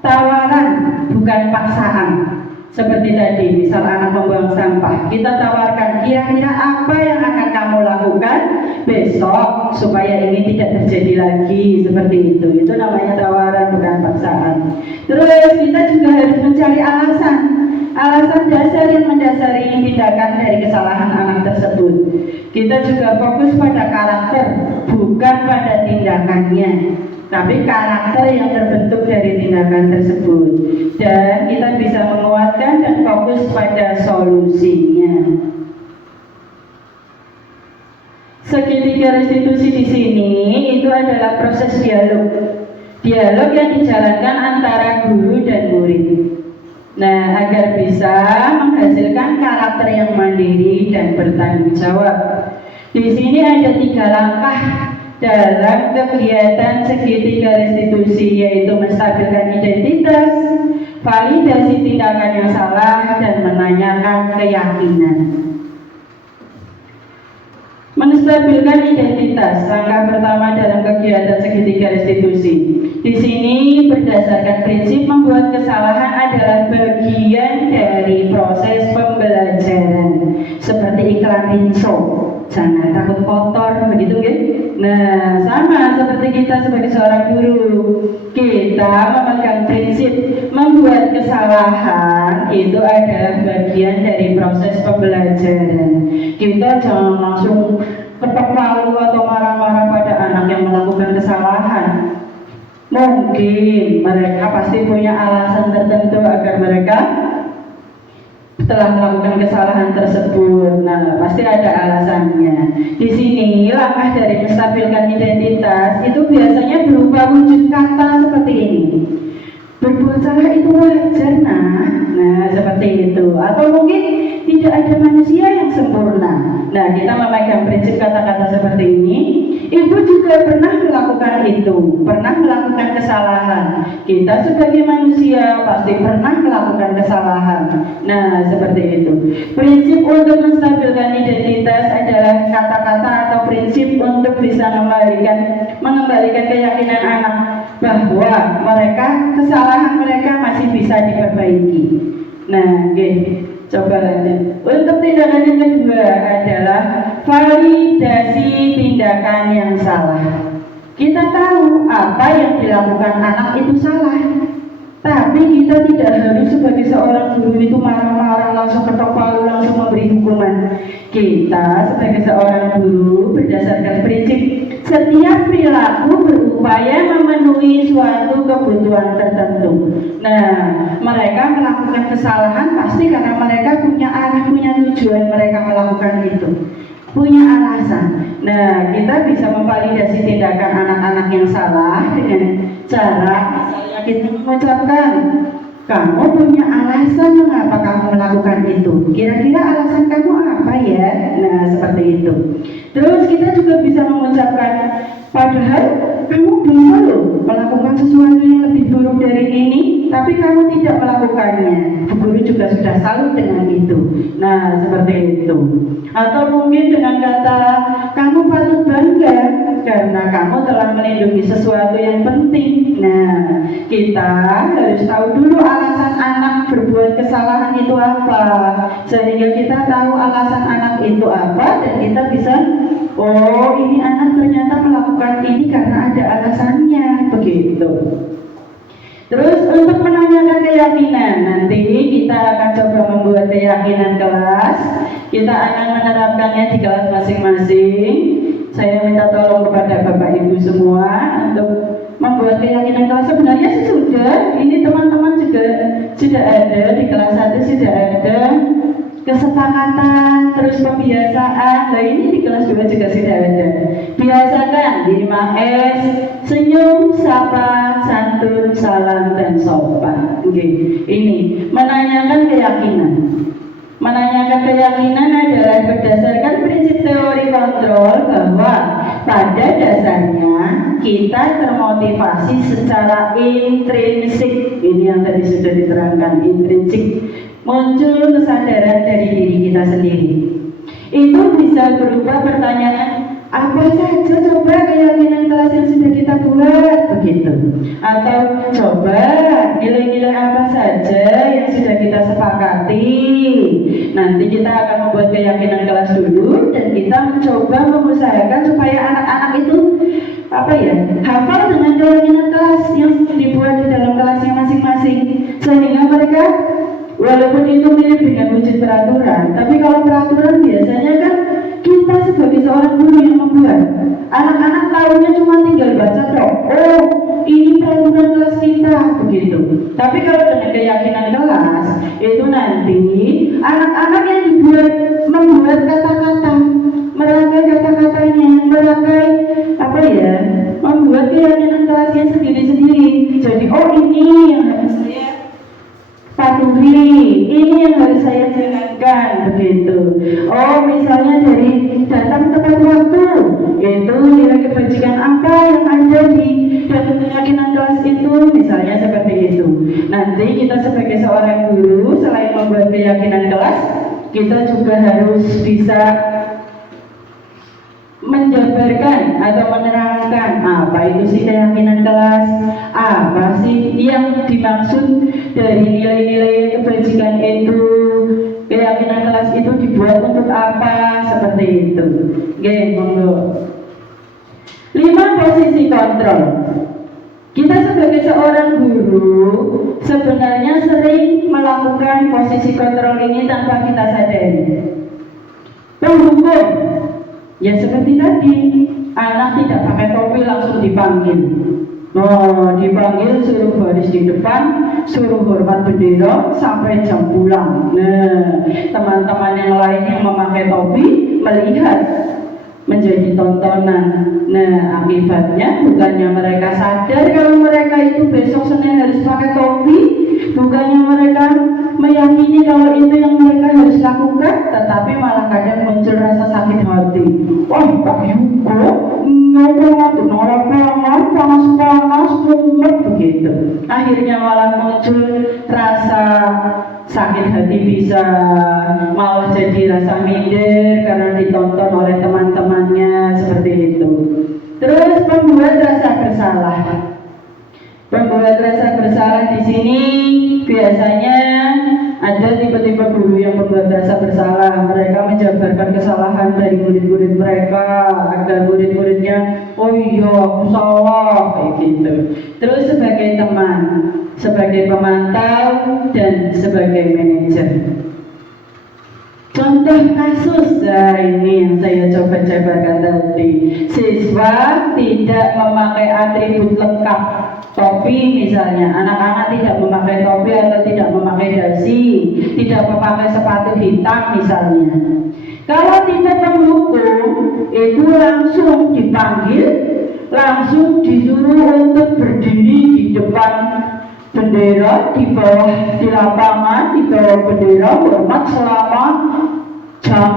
tawaran bukan paksaan. Seperti tadi, misal anak membuang sampah, kita tawarkan kira-kira apa yang akan kamu lakukan besok supaya ini tidak terjadi lagi, seperti itu. Itu namanya tawaran bukan paksaan. Terus kita juga harus mencari alasan dasar yang mendasari tindakan dari kesalahan anak tersebut. Kita juga fokus pada karakter, bukan pada tindakannya. tapi karakter yang terbentuk dari tindakan tersebut. Dan kita bisa menguatkan dan fokus pada solusinya. Segitiga restitusi di sini itu adalah proses dialog. Dialog yang dijalankan antara guru dan murid. Nah, agar bisa menghasilkan karakter yang mandiri dan bertanggung jawab. Di sini ada 3 langkah dalam kegiatan segitiga restitusi, yaitu menstabilkan identitas, validasi tindakan yang salah, dan menanyakan keyakinan. Menstabilkan identitas, langkah pertama dalam kegiatan segitiga restitusi. Di sini berdasarkan prinsip membuat kesalahan adalah bagian dari proses pembelajaran. Seperti iklan Rinso, jangan takut kotor, begitu kan? Nah, sama seperti kita sebagai seorang guru, kita memegang prinsip membuat kesalahan itu adalah bagian dari proses pembelajaran. Kita jangan langsung ketok palu atau marah-marah pada anak yang melakukan kesalahan. Mungkin mereka pasti punya alasan tertentu agar mereka telah melakukan kesalahan tersebut. Nah, pasti ada alasannya. Di sini langkah dari menstabilkan identitas itu biasanya berupa wujud kata seperti ini. Berbuat salah itu wajar, nah seperti itu. Atau mungkin tidak ada manusia yang sempurna. Nah, kita memegang prinsip kata-kata seperti ini. Ibu juga pernah melakukan itu, pernah melakukan kesalahan. Kita sebagai manusia pasti pernah melakukan kesalahan. Nah, seperti itu. Prinsip untuk menstabilkan identitas adalah kata-kata atau prinsip untuk bisa mengembalikan keyakinan anak bahwa kesalahan mereka masih bisa diperbaiki. Nah, coba lanjut. Untuk tindakan yang kedua adalah validasi tindakan yang salah. Kita tahu apa yang dilakukan anak itu salah, tapi kita tidak harus sebagai seorang guru itu marah-marah, langsung ketok palu, langsung memberi hukuman. Kita sebagai seorang guru berdasarkan prinsip setiap perilaku berupaya memenuhi suatu kebutuhan tertentu. Nah, mereka melakukan kesalahan pasti karena mereka punya arah, punya tujuan mereka melakukan itu, punya alasan. Nah, kita bisa memvalidasi tindakan anak-anak yang salah dengan cara misalnya kita mengucapkan, kamu punya alasan mengapa kamu melakukan itu. Kira-kira alasan kamu apa ya? Nah, seperti itu. Terus kita juga bisa mengucapkan, padahal kamu bisa loh melakukan sesuatu yang lebih buruk dari ini, tapi kamu tidak melakukannya. Guru juga sudah salut dengan itu. Nah, seperti itu. Atau mungkin dengan kata, kamu patut bangga karena kamu telah melindungi sesuatu yang penting. Nah, kita harus tahu dulu alasan anak berbuat kesalahan itu apa, sehingga kita tahu alasan anak itu apa, dan kita bisa, oh ini anak ternyata melakukan ini karena ada alasannya, begitu. Terus untuk menanyakan keyakinan, nanti kita akan coba membuat keyakinan kelas. Kita akan menerapkannya di kelas masing-masing. Saya minta tolong kepada Bapak Ibu semua untuk membuat keyakinan kelas. Sebenarnya sudah, ini teman-teman juga sudah ada di kelas 1, sudah ada kesepakatan, terus pembiasaan. Nah, ini di kelas 2 juga sudah ada. Biasakan 5S, senyum, sapa, santun, salam, dan sopan. Ini menanyakan keyakinan. Menanyakan keyakinan adalah berdasarkan prinsip teori kontrol bahwa pada dasarnya kita termotivasi secara intrinsik. Ini yang tadi sudah diterangkan, intrinsik. Muncul kesadaran dari diri kita sendiri. Itu bisa berupa pertanyaan, apa saja coba keyakinan kelas yang sudah kita buat, begitu. Atau coba nilai-nilai apa saja yang sudah kita sepakati. Nanti kita akan membuat keyakinan kelas dulu, dan kita mencoba mengusahakan supaya anak-anak itu hafal dengan keyakinan kelas yang dibuat di dalam kelasnya masing-masing, sehingga mereka walaupun itu mirip dengan wujud peraturan, tapi kalau peraturan biasanya kan kita kita sebagai seorang guru yang membuat. Anak-anak tahunya cuma tinggal baca dok. Oh, ini peraturan kelas kita begitu. Tapi kalau dengan keyakinan kelas itu nanti anak-anak yang membuat kata-kata, merangkai kata-katanya, merangkai membuat keyakinan kelasnya sendiri-sendiri. Jadi oh ini yang harus saya patuhi, ini yang harus saya jalankan begitu. Oh misalnya dari datang tepat waktu, itu nilai kebajikan apa yang ada di dalam keyakinan kelas itu, misalnya seperti itu. Nanti kita sebagai seorang guru selain membuat keyakinan kelas, kita juga harus bisa menjabarkan atau menerangkan apa itu sih keyakinan kelas, apa sih yang dimaksud dari nilai-nilai kebajikan itu, keyakinan kelas itu dibuat untuk apa, seperti itu. Oke, monggo. 5 posisi kontrol. Kita sebagai seorang guru sebenarnya sering melakukan posisi kontrol ini tanpa kita sadari. Penghukum, ya seperti tadi, anak tidak pakai topi langsung dipanggil. Oh, dipanggil suruh baris di depan, suruh hormat bendera sampai jam pulang. Nah, teman-teman yang lain yang memakai topi melihat menjadi tontonan. Nah, akibatnya bukannya mereka sadar kalau mereka itu besok Senin harus pakai topi, bukannya mereka meyakini kalau itu yang mereka harus lakukan, tetapi malah kadang muncul rasa sakit hati. Wah, Pak Yugo, panas-panas, mumet begitu. Akhirnya malah muncul rasa sakit hati, bisa malah jadi rasa minder karena ditonton oleh teman-temannya seperti itu. Terus pembuat rasa bersalah. Pembuat rasa bersalah di sini biasanya ada tipe-tipe guru yang membuat rasa bersalah. Mereka menjabarkan kesalahan dari murid-murid mereka agar murid-muridnya, oh iya aku salah, kayak gitu. Terus sebagai teman, sebagai pemantau, dan sebagai manajer. Contoh kasus, nah ini yang saya coba jabarkan tadi. Siswa tidak memakai atribut lengkap, topi misalnya, anak-anak tidak memakai topi atau tidak memakai dasi, tidak memakai sepatu hitam misalnya. Kalau tidak penghukum, itu langsung dipanggil, langsung disuruh untuk berdiri di depan bendera, di bawah, di lapangan, di bawah bendera, hormat selama jam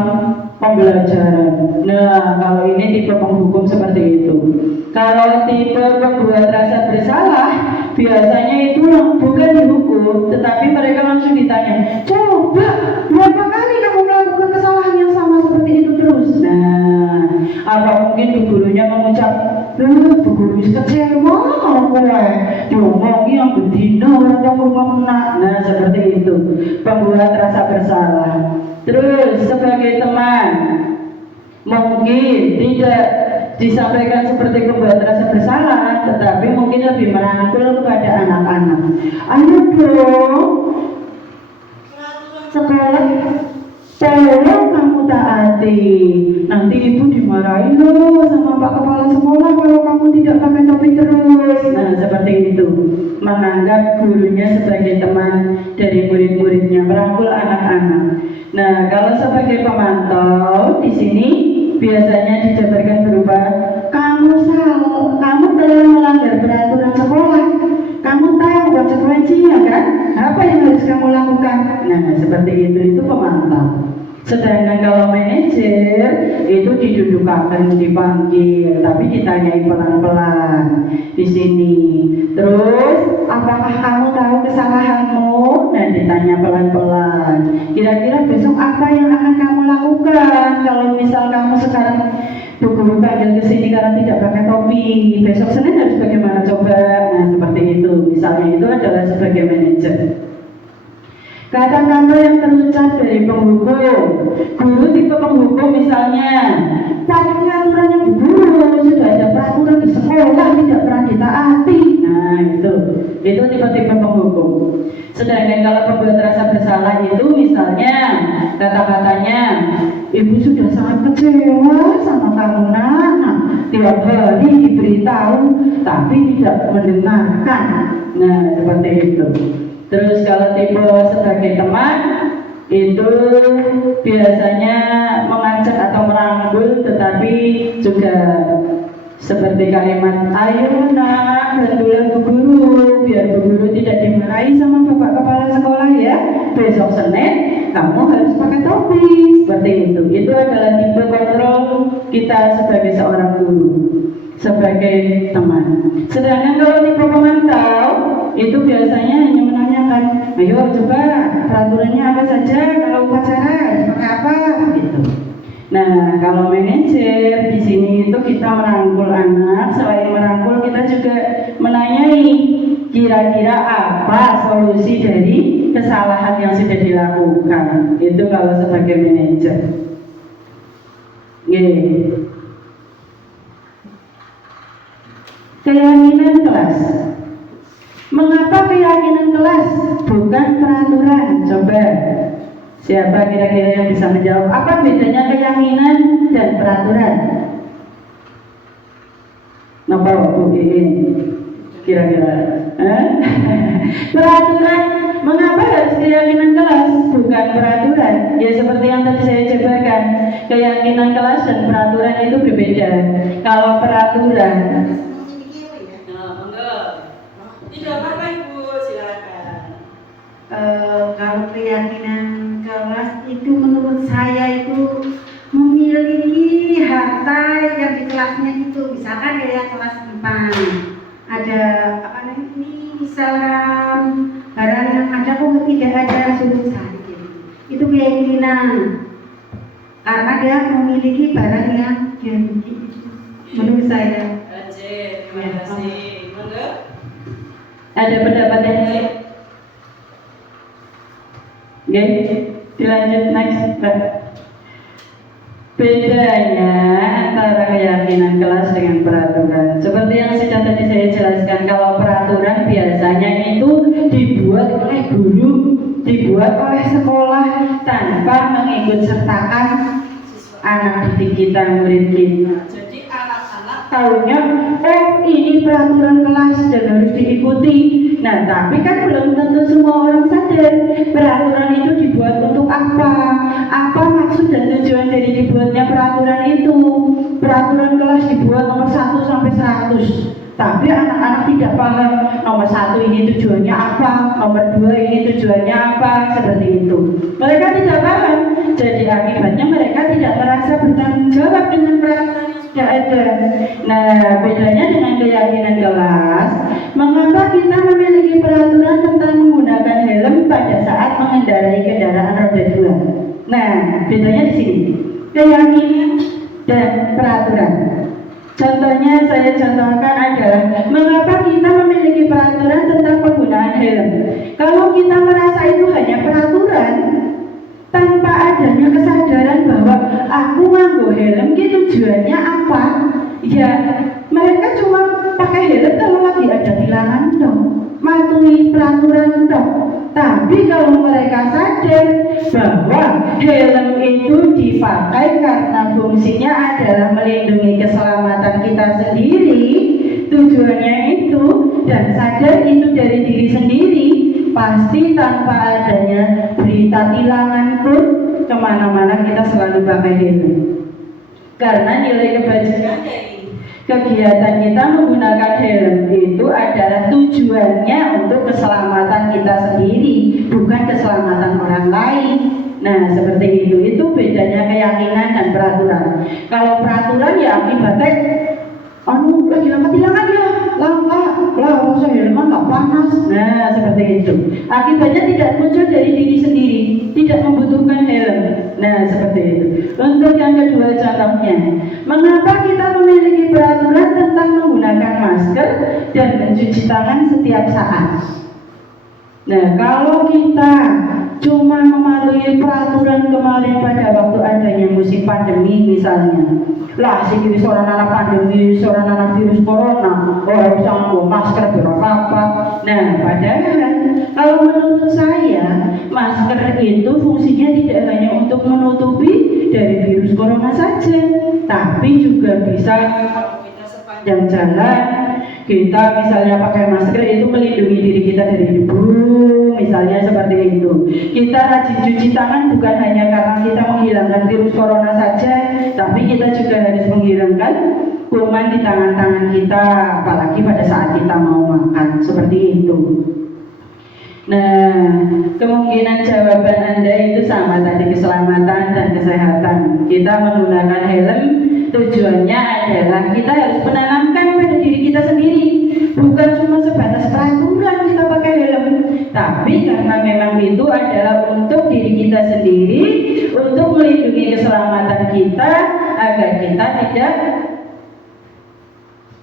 pembelajaran. Nah, kalau ini tipe penghukum seperti itu. Kalau tipe pembuat rasa bersalah, biasanya itu bukan dihukum, tetapi mereka langsung ditanya, coba berapa kali kamu melakukan kesalahan yang sama seperti itu terus? Nah, apa mungkin bu gurunya mengucap, bu guru kecewa kalau gue diomongin yang bedino orang rumah kena. Nah, seperti itu pembuat rasa bersalah. Terus sebagai teman, mungkin tidak disampaikan seperti pembuat rasa bersalah, tetapi mungkin lebih merangkul kepada anak-anak. Ayo dong, sekolah tolong kamu taati. Nanti ibu dimarahin loh sama Pak Kepala Sekolah kalau kamu tidak pakai topi terus. Nah, seperti itu. Menganggap gurunya sebagai teman dari murid-muridnya, merangkul anak-anak. Nah, kalau sebagai pemantau di sini biasanya dijabarkan berupa kamu telah melanggar peraturan sekolah, kamu tahu konsekuensinya kan, apa yang harus kamu lakukan. Nah, seperti itu pemantau. Sedangkan kalau manajer itu didudukkan, dipanggil, tapi ditanyai pelan-pelan di sini. Terus, apakah kamu tahu kesalahanmu? Nah, ditanya pelan-pelan. Kira-kira besok apa yang akan kamu lakukan? Kalau misal kamu sekarang bu guru panggil ke sini karena tidak pakai topi, besok Senin harus bagaimana coba? Nah, seperti itu. Misalnya itu adalah sebagai manajer. Kata-kata yang terucap dari penghukum, guru tipe penghukum misalnya, tapi aturannya bu guru, sudah ada peraturan di sekolah tidak pernah ditaati. Nah, itu tipe-tipe penghukum. Sedangkan kalau pembuat rasa bersalah itu misalnya kata-katanya ibu sudah sangat kecewa sama kamu nak. Nah, tiap hari diberitahu tapi tidak mendengarkan. Nah, seperti itu. Terus kalau tipe sebagai teman itu biasanya mengajak atau merangkul, tetapi juga seperti kalimat, ayo nak bantulah Bu Guru biar Bu Guru tidak dimarahi sama Bapak Kepala Sekolah ya. Besok Senin kamu harus pakai topi. Seperti itu. Itu adalah tipe kontrol kita sebagai seorang guru, sebagai teman. Sedangkan kalau tipe pemantau itu biasanya hanya menanyakan, ayo coba peraturannya apa saja, kalau upacara harus pakai apa gitu. Nah, kalau manajer di sini itu kita merangkul anak, selain merangkul kita juga menanyai kira-kira apa solusi dari kesalahan yang sudah dilakukan. Itu kalau sebagai manajer. Keyakinan kelas. Mengapa keyakinan kelas bukan peraturan? Coba siapa kira-kira yang bisa menjawab? Apa bedanya keyakinan dan peraturan? Napa Bu ini kira-kira? Peraturan. Mengapa harus keyakinan kelas bukan peraturan? Ya seperti yang tadi saya jabarkan, keyakinan kelas dan peraturan itu berbeda. Kalau peraturan, tidak apa-apa Ibu, silakan. Kalau keyakinan kelas itu menurut saya itu memiliki harta yang di kelasnya itu, misalkan kayak kelas 4 ada apa namanya ini, misalkan barang yang ada kok tidak ada suruh cari, itu keyakinan karena dia memiliki barang yang menurut saya. Terima kasih. Ada pendapat yang lain? Oke, dilanjut next. Bedanya antara keyakinan kelas dengan peraturan. Seperti yang sudah tadi saya jelaskan, kalau peraturan biasanya itu dibuat oleh guru, dibuat oleh sekolah tanpa mengikut sertakan anak didik kita, murid kita. Jadi anak-anak tahunya, ini peraturan kelas dan harus diikuti. Nah, tapi kan belum tentu semua orang sadar peraturan itu dibuat untuk apa. Apa maksud dan tujuan dari dibuatnya peraturan itu? Peraturan kelas dibuat nomor 1 sampai 100. Tapi anak-anak tidak paham nomor 1 ini tujuannya apa, nomor 2 ini tujuannya apa, seperti itu. Mereka tidak paham. Jadi akibatnya mereka tidak merasa bertanggung jawab dengan peraturan yang sudah ada. Nah, bedanya dengan keyakinan kelas, mengapa kita memiliki peraturan tentang menggunakan helm pada saat mengendarai kendaraan roda 2? Nah, bedanya di sini. Keyakinan dan peraturan. Contohnya saya contohkan adalah mengapa kita memiliki peraturan tentang penggunaan helm. Kalau kita merasa itu hanya peraturan tanpa adanya kesadaran bahwa aku nganggo helm itu tujuannya apa, ya mereka cuma pakai helm kalau lagi ada tilangan dong, mematuhi peraturan dong. Tapi kalau mereka sadar bahwa helm itu dipakai karena fungsinya adalah melindungi keselamatan kita sendiri, tujuannya itu, dan sadar itu dari diri sendiri, pasti tanpa adanya berita tilangan pun kemana-mana kita selalu pakai helm. Karena nilai kebajikan dari kegiatan kita menggunakan helm itu adalah tujuannya untuk keselamatan kita sendiri, bukan keselamatan orang lain. Nah, seperti itu bedanya keyakinan dan peraturan. Kalau peraturan ya akibatnya lagi lama tilangan ya, rasa helman nggak panas. Nah, seperti itu. Akibatnya tidak muncul dari diri sendiri, tidak membutuhkan helm. Nah, seperti itu. Untuk yang kedua contohnya, mengapa kita memiliki peraturan tentang menggunakan masker dan mencuci tangan setiap saat? Nah, kalau kita cuma mematuhi peraturan kemarin pada waktu adanya musim pandemi misalnya, lah sih seorang anak pandemi, seorang anak virus corona, orang usah masker berapa apa. Nah, padahal Kalau menurut saya, masker itu fungsinya tidak hanya untuk menutupi dari virus corona saja, tapi juga bisa kalau kita sepanjang jalan, kita misalnya pakai masker itu melindungi diri kita dari debu, misalnya seperti itu. Kita rajin cuci tangan bukan hanya karena kita menghilangkan virus corona saja, tapi kita juga harus menghilangkan kuman di tangan-tangan kita, apalagi pada saat kita mau makan, seperti itu. Nah, kemungkinan jawaban Anda itu sama tadi, keselamatan dan kesehatan. Kita menggunakan helm, tujuannya adalah kita harus menanamkan pada diri kita sendiri, bukan cuma sebatas peraturan kita pakai helm, tapi karena memang itu adalah untuk diri kita sendiri, untuk melindungi keselamatan kita agar kita tidak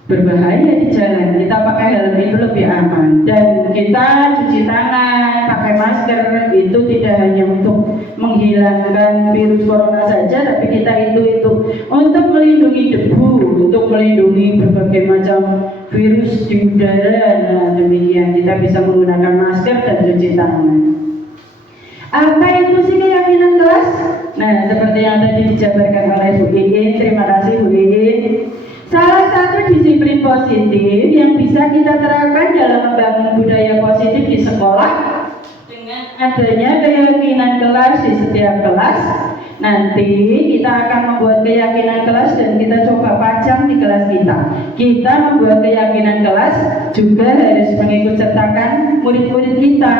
berbahaya di jalan. Kita pakai helm itu lebih aman, dan kita cuci tangan, pakai masker itu tidak hanya untuk menghilangkan virus corona saja, tapi kita itu untuk melindungi debu, untuk melindungi berbagai macam virus di udara. Nah, demikian kita bisa menggunakan masker dan cuci tangan. Apa itu sih keyakinan kelas? Nah, seperti yang tadi dijabarkan oleh Bu Iin, terima kasih Bu Iin. Salah satu disiplin positif yang bisa kita terapkan dalam membangun budaya positif di sekolah dengan adanya keyakinan kelas di setiap kelas. Nanti kita akan membuat keyakinan kelas dan kita coba pajang di kelas kita. Kita membuat keyakinan kelas juga harus mengikut sertakan murid-murid kita.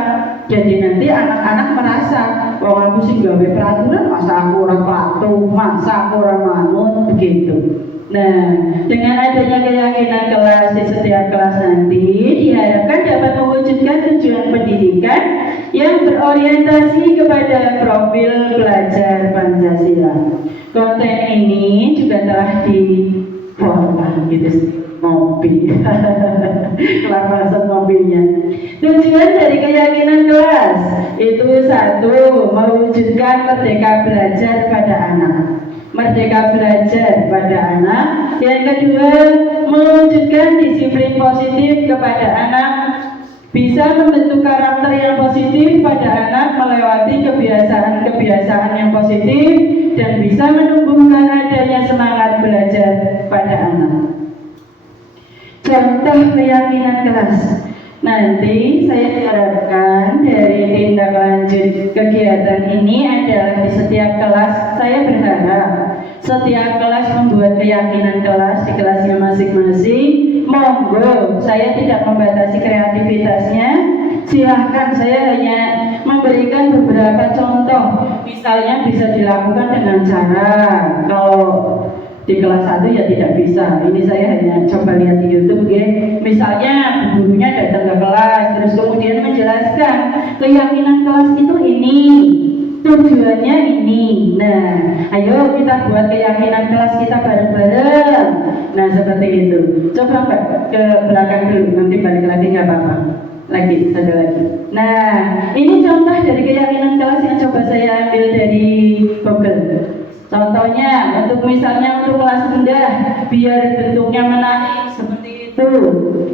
Jadi nanti anak-anak merasa, wah aku sih gawe peraturan, masa aku orang patuh, masa aku orang manut, begitu. Nah, dengan adanya keyakinan kelas di setiap kelas nanti diharapkan dapat mewujudkan tujuan pendidikan yang berorientasi kepada profil pelajar Pancasila. Konten ini juga telah ngopi kelapasan ngopinya. Tujuan dari keyakinan kelas itu satu, mewujudkan merdeka belajar pada anak. Merdeka belajar pada anak. Yang kedua, mewujudkan disiplin positif kepada anak, bisa membentuk karakter yang positif pada anak melewati kebiasaan-kebiasaan yang positif, dan bisa menumbuhkan adanya semangat belajar pada anak. Contoh keyakinan kelas. Nanti saya diharapkan dari tindak lanjut kegiatan ini adalah di setiap kelas, saya berharap setiap kelas membuat keyakinan kelas di kelasnya masing-masing. Monggo, saya tidak membatasi kreativitasnya. Silahkan, saya hanya memberikan beberapa contoh. Misalnya bisa dilakukan dengan cara, kalau di kelas 1 ya tidak bisa. Ini saya hanya coba lihat di YouTube ya. Misalnya gurunya datang ke kelas, terus kemudian menjelaskan keyakinan kelas itu ini, tujuannya ini. Nah, ayo kita buat keyakinan kelas kita bareng-bareng. Nah, seperti itu. Coba Mbak ke belakang dulu, nanti balik lagi nggak apa-apa. Lagi, satu lagi. Nah, ini contoh dari keyakinan kelas yang coba saya ambil dari Google. Contohnya, untuk misalnya untuk kelas rendah, biar bentuknya menarik seperti itu,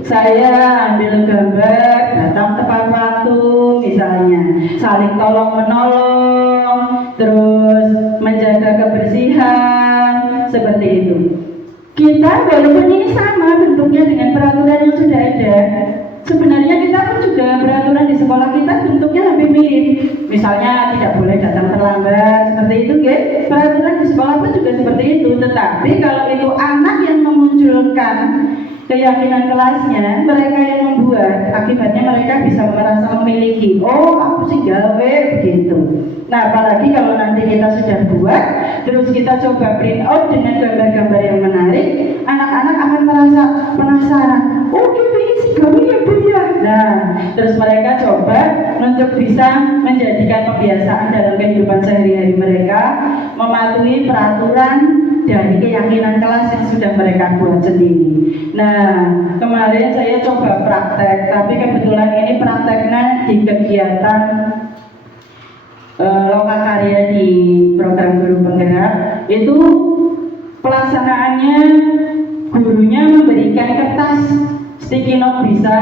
saya ambil gambar datang tepat waktu, misalnya saling tolong menolong, terus menjaga kebersihan, seperti itu. Kita walaupun ini sama bentuknya dengan peraturan yang sudah ada, sebenarnya kita pun juga peraturan di sekolah kita bentuknya hampir mirip. Misalnya tidak boleh datang terlambat, seperti itu ya. Peraturan di sekolah pun juga seperti itu. Tetapi kalau itu anak yang memunculkan keyakinan kelasnya, mereka yang membuat, akibatnya mereka bisa merasa memiliki, oh aku sih gawe, begitu. Nah, apalagi kalau nanti kita sudah buat, terus kita coba print out dengan gambar-gambar yang menarik, anak-anak akan merasa penasaran, oh ini sih gawe ya Bu ya. Nah, terus mereka coba untuk bisa menjadikan kebiasaan dalam kehidupan sehari-hari mereka, mematuhi peraturan dari keyakinan kelas yang sudah mereka buat sendiri. Nah, kemarin saya coba praktek, tapi kebetulan ini prakteknya di kegiatan lokakarya di program guru penggerak. Itu pelaksanaannya gurunya memberikan kertas sticky note bisa,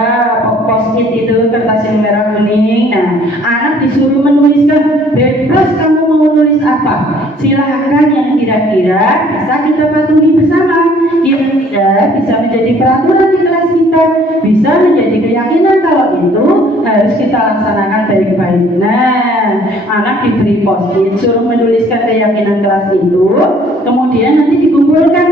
post-it itu kertas yang merah kuning. Nah, anak disuruh menuliskan, bebas kamu mau nulis apa, silahkan yang kira-kira bisa kita patuhi bersama, kira-kira bisa menjadi peraturan di kelas kita, bisa menjadi keyakinan kalau itu harus kita laksanakan baik-baik. Nah, anak diberi post-it, suruh menuliskan keyakinan kelas itu, kemudian nanti dikumpulkan,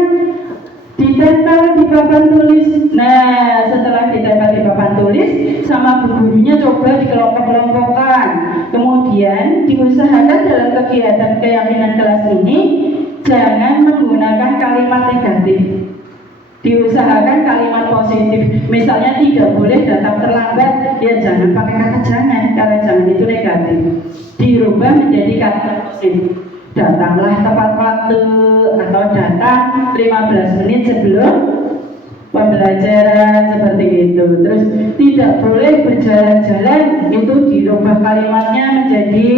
ditempel di papan tulis. Nah, setelah ditempel di papan tulis, sama bu gurunya coba dikelompok-kelompokkan. Kemudian diusahakan dalam kegiatan keyakinan kelas ini jangan menggunakan kalimat negatif. Diusahakan kalimat positif. Misalnya tidak boleh datang terlambat, ya jangan pakai kata jangan, karena jangan itu negatif. Dirubah menjadi kata positif. Datanglah tepat waktu, atau datang 15 menit sebelum pembelajaran, seperti itu. Terus tidak boleh berjalan-jalan, itu dirubah kalimatnya menjadi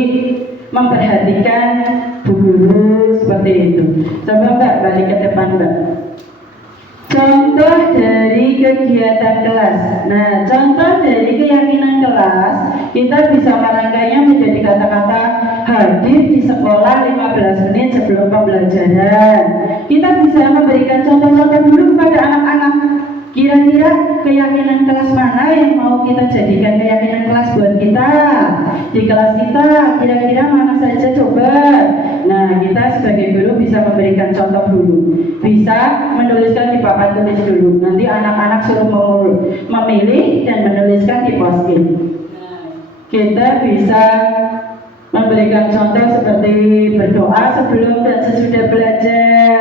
memperhatikan bu guru, seperti itu. Coba Mbak balik ke depan Mbak. Contoh dari kegiatan kelas. Nah, contoh dari keyakinan kelas, kita bisa merangkainya menjadi kata-kata hadir di sekolah 15 menit sebelum pembelajaran. Kita bisa memberikan contoh-contoh dulu kepada anak-anak. Kira-kira keyakinan kelas mana yang mau kita jadikan keyakinan kelas buat kita di kelas kita, kira-kira mana saja coba. Nah, kita sebagai guru bisa memberikan contoh dulu, bisa menuliskan di papan tulis dulu, nanti anak-anak suruh memilih dan menuliskan di post-it. Kita bisa memberikan contoh seperti berdoa sebelum dan sesudah belajar.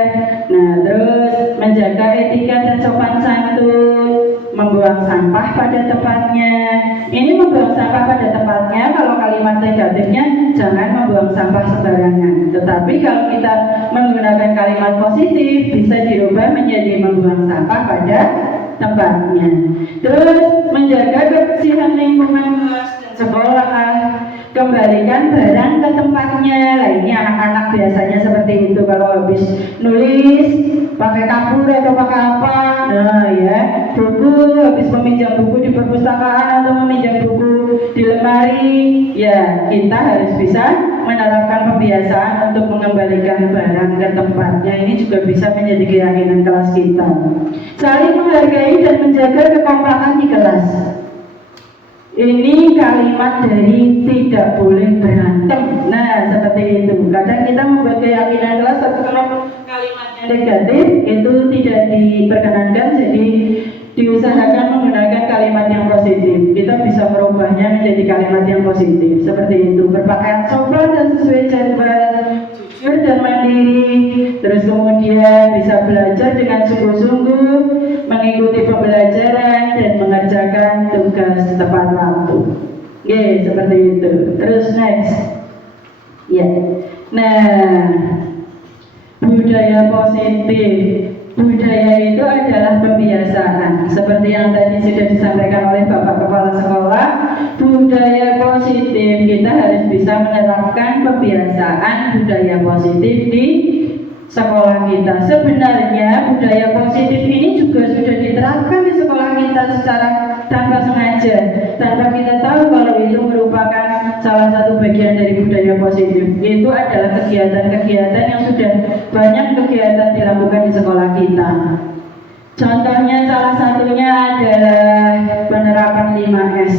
Nah, terus menjaga etika dan sopan santun, membuang sampah pada tempatnya. Ini membuang sampah pada tempatnya, kalau kalimat negatifnya jangan membuang sampah sembarangan. Tetapi kalau kita menggunakan kalimat positif, bisa dirubah menjadi membuang sampah pada tempatnya. Terus menjaga kebersihan lingkungan kelas dan sekolah, kembalikan barang ke tempatnya. Lah, ini anak-anak biasanya seperti itu, kalau habis nulis pakai kapur atau pakai apa. Nah ya, buku habis meminjam buku di perpustakaan atau meminjam buku di lemari, ya kita harus bisa menerapkan pembiasaan untuk mengembalikan barang ke tempatnya. Ini juga bisa menjadi keyakinan kelas kita. Saling menghargai dan menjaga kekompakan di kelas. Ini kalimat dari tidak boleh berantem. Nah, seperti itu. Kadang kita membuat keyakinan kelas, tapi kalau kalimatnya negatif itu tidak diperkenankan. Jadi diusahakan menggunakan kalimat yang positif. Kita bisa merubahnya menjadi kalimat yang positif. Seperti itu. Berpakaian sopan dan sesuai jadwal, jujur dan mandiri. Terus kemudian bisa belajar dengan sungguh-sungguh, mengikuti pembelajaran dan mengerjakan tugas tepat waktu. Oke, seperti itu. Terus next. Ya. Nah, budaya positif. Budaya itu adalah pembiasaan. Seperti yang tadi sudah disampaikan oleh Bapak Kepala Sekolah, budaya positif, kita harus bisa menerapkan pembiasaan budaya positif di sekolah kita. Sebenarnya budaya positif ini juga sudah diterapkan di sekolah kita secara tanpa sengaja, tanpa kita tahu kalau itu merupakan salah satu bagian dari budaya positif. Itu adalah kegiatan-kegiatan yang sudah banyak kegiatan dilakukan di sekolah kita. Contohnya salah satunya adalah penerapan 5S.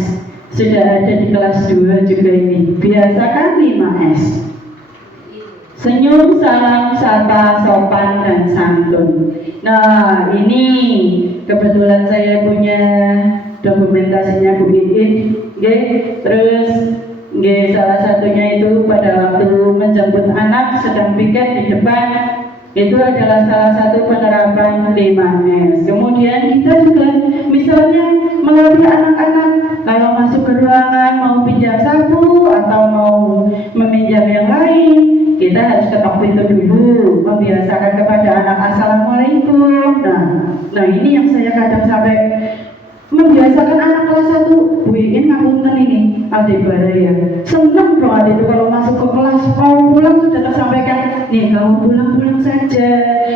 Sudah ada di kelas 2 juga ini. Biasakan 5S. Senyum, salam, sapa, sopan, dan santun. Nah, ini kebetulan saya punya dokumentasinya Bu Iin. Terus salah satunya itu pada waktu menjemput anak sedang piket di depan, itu adalah salah satu penerapan 5S. Kemudian kita juga misalnya melatih anak-anak kalau masuk ke ruangan mau pinjam sapu atau mau meminjam yang lain, kita harus ketok pintu dulu, membiasakan kepada anak assalamualaikum. Nah ini yang saya kadang sampai membiasakan anak kelas 1, Bu Iin ngapunten ini Aldebaran ya. Senang banget itu kalau masuk ke kelas, mau pulang sudah tersampaikan, nih kamu pulang-pulang saja,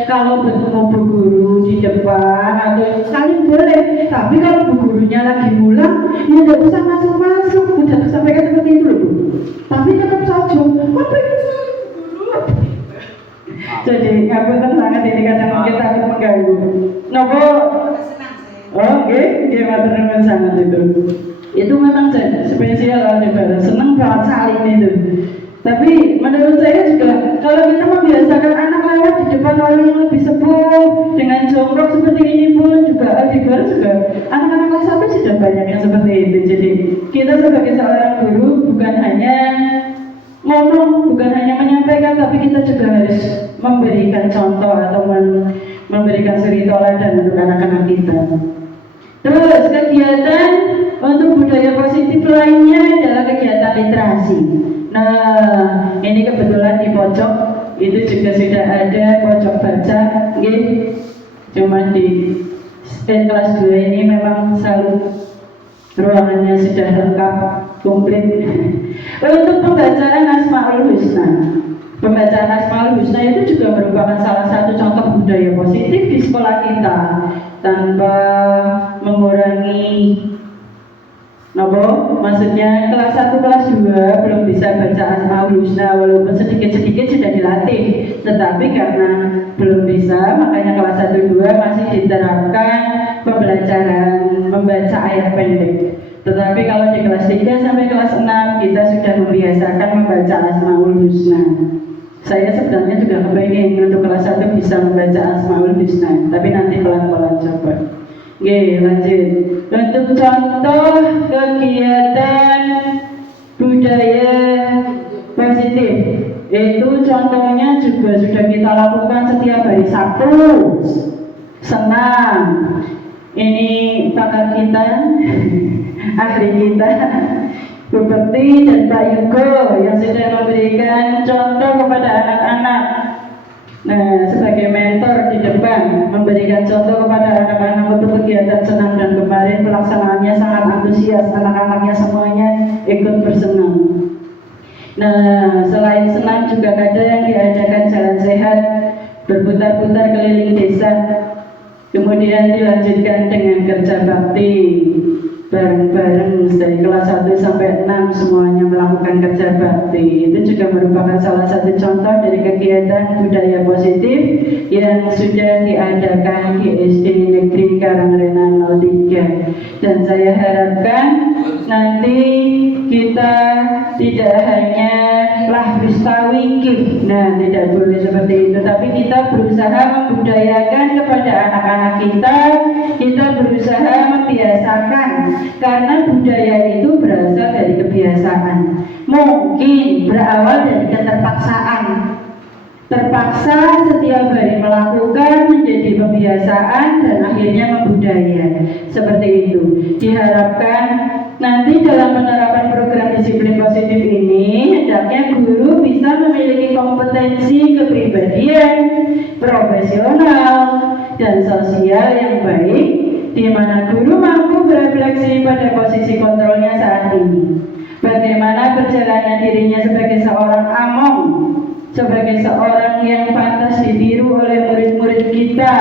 kalau bertemu bu guru di depan atau saling boleh, tapi kalau bu gurunya lagi ngulang ya nggak usah masuk-masuk. Udah sampaikan seperti itu loh Bu. Tapi tetap saja apa itu saling bu guru. Jadi ngapunten sangat ini kadang kita takut mengganggu. Nopo? Oke, dia matur nuwun sangat itu. Itu memang spesial Aldebaran, senang banget saling itu. Tapi menurut saya juga kalau kita membiasakan anak lewat di depan orang yang lebih sepuh dengan jongkok seperti ini pun juga Aldebaran juga anak-anak kelas 1 sudah banyak yang seperti itu. Jadi kita sebagai seorang guru bukan hanya ngomong, bukan hanya menyampaikan, tapi kita juga harus memberikan contoh atau memberikan suri teladan untuk anak-anak kita. Terus kegiatan untuk budaya positif lainnya adalah kegiatan literasi. Nah, ini kebetulan di pojok itu juga sudah ada pojok baca, cuma di kelas 2 ini memang selalu ruangannya sudah lengkap, komplit. Untuk pembacaan Asmaul Husna, pembacaan Asmaul Husna itu juga merupakan salah satu contoh budaya positif di sekolah kita tanpa mengurangi maksudnya kelas 1, kelas 2 belum bisa baca Asmaul Husna walaupun sedikit-sedikit sudah dilatih, tetapi karena belum bisa makanya kelas 1, 2 masih diterapkan pembelajaran membaca ayat pendek. Tetapi kalau di kelas 3 sampai kelas 6 kita sudah membiasakan membaca Asmaul Husna. Saya sebenarnya juga kepengen untuk kelas 1 bisa membaca Asmaul Husna, tapi nanti pelan-pelan coba. Oke, lanjut. Untuk contoh kegiatan budaya positif, itu contohnya juga sudah kita lakukan setiap hari Sabtu. Senang. Ini pakar kita, ahli kita, Bu Bekti dan Pak Yugo yang sudah memberikan contoh kepada anak-anak. Nah, sebagai mentor di depan memberikan contoh kepada anak-anak untuk kegiatan senam, dan kemarin pelaksanaannya sangat antusias, anak-anaknya semuanya ikut bersenam. Nah, selain senam juga kadang diadakan jalan sehat, berputar-putar keliling desa, kemudian dilanjutkan dengan kerja bakti bareng-bareng dari kelas 1 sampai 6 semuanya melakukan kerja bakti. Itu juga merupakan salah satu contoh dari kegiatan budaya positif yang sudah diadakan di SD Negeri Karangrena 03. Dan saya harapkan nanti kita tidak hanya lahbistawikif, nah tidak boleh seperti itu, tapi kita berusaha membudayakan kepada anak-anak kita berusaha membiasakan, karena budaya itu berasal dari kebiasaan. Mungkin berawal dari keterpaksaan, terpaksa setiap hari melakukan menjadi kebiasaan dan akhirnya membudaya. Seperti itu. Diharapkan nanti dalam penerapan program disiplin positif ini hendaknya guru bisa memiliki kompetensi kepribadian, profesional, dan sosial yang baik, di mana guru mampu berefleksi pada posisi kontrolnya saat ini. Bagaimana perjalanan dirinya sebagai seorang among, sebagai seorang yang pantas ditiru oleh murid-murid kita,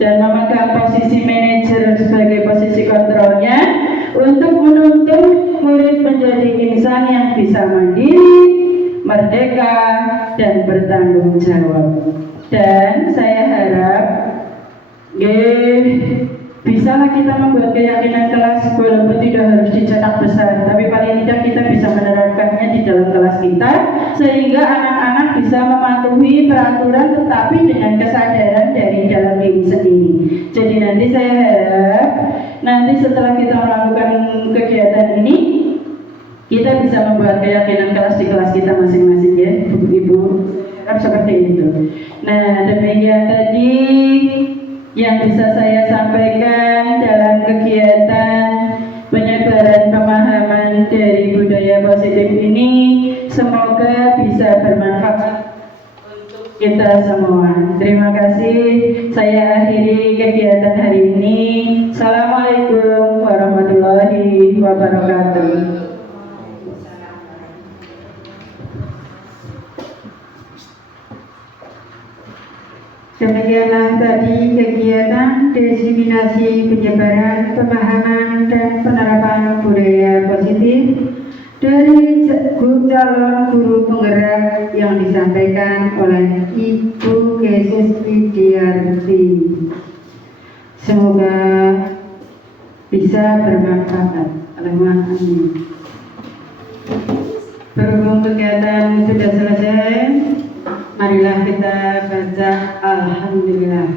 dan memegang posisi manajer sebagai posisi kontrolnya untuk menuntun murid menjadi insan yang bisa mandiri, merdeka, dan bertanggung jawab. Dan saya harap bisalah kita membuat keyakinan kelas, walaupun tidak harus dicetak besar, tapi paling tidak kita bisa menerapkannya di dalam kelas kita, sehingga anak-anak bisa mematuhi peraturan tetapi dengan kesadaran dari dalam diri sendiri. Jadi nanti saya harap nanti setelah kita melakukan kegiatan ini, kita bisa membuat keyakinan kelas di kelas kita masing-masing, ya Ibu. Harap seperti itu. Nah, demikian tadi yang bisa saya sampaikan dalam kegiatan penyebaran pemahaman dari budaya positif ini. Semoga bisa bermanfaat untuk kita semua. Terima kasih. Saya akhiri kegiatan hari ini. Assalamualaikum warahmatullahi wabarakatuh. Demikianlah tadi kegiatan diseminasi penyebaran pemahaman dan penerapan budaya positif dari calon guru penggerak yang disampaikan oleh Ibu Yesus Widiarti. Semoga bisa bermanfaat. Allahumma amin. Berhubung kegiatan sudah selesai, marilah kita baca Alhamdulillah.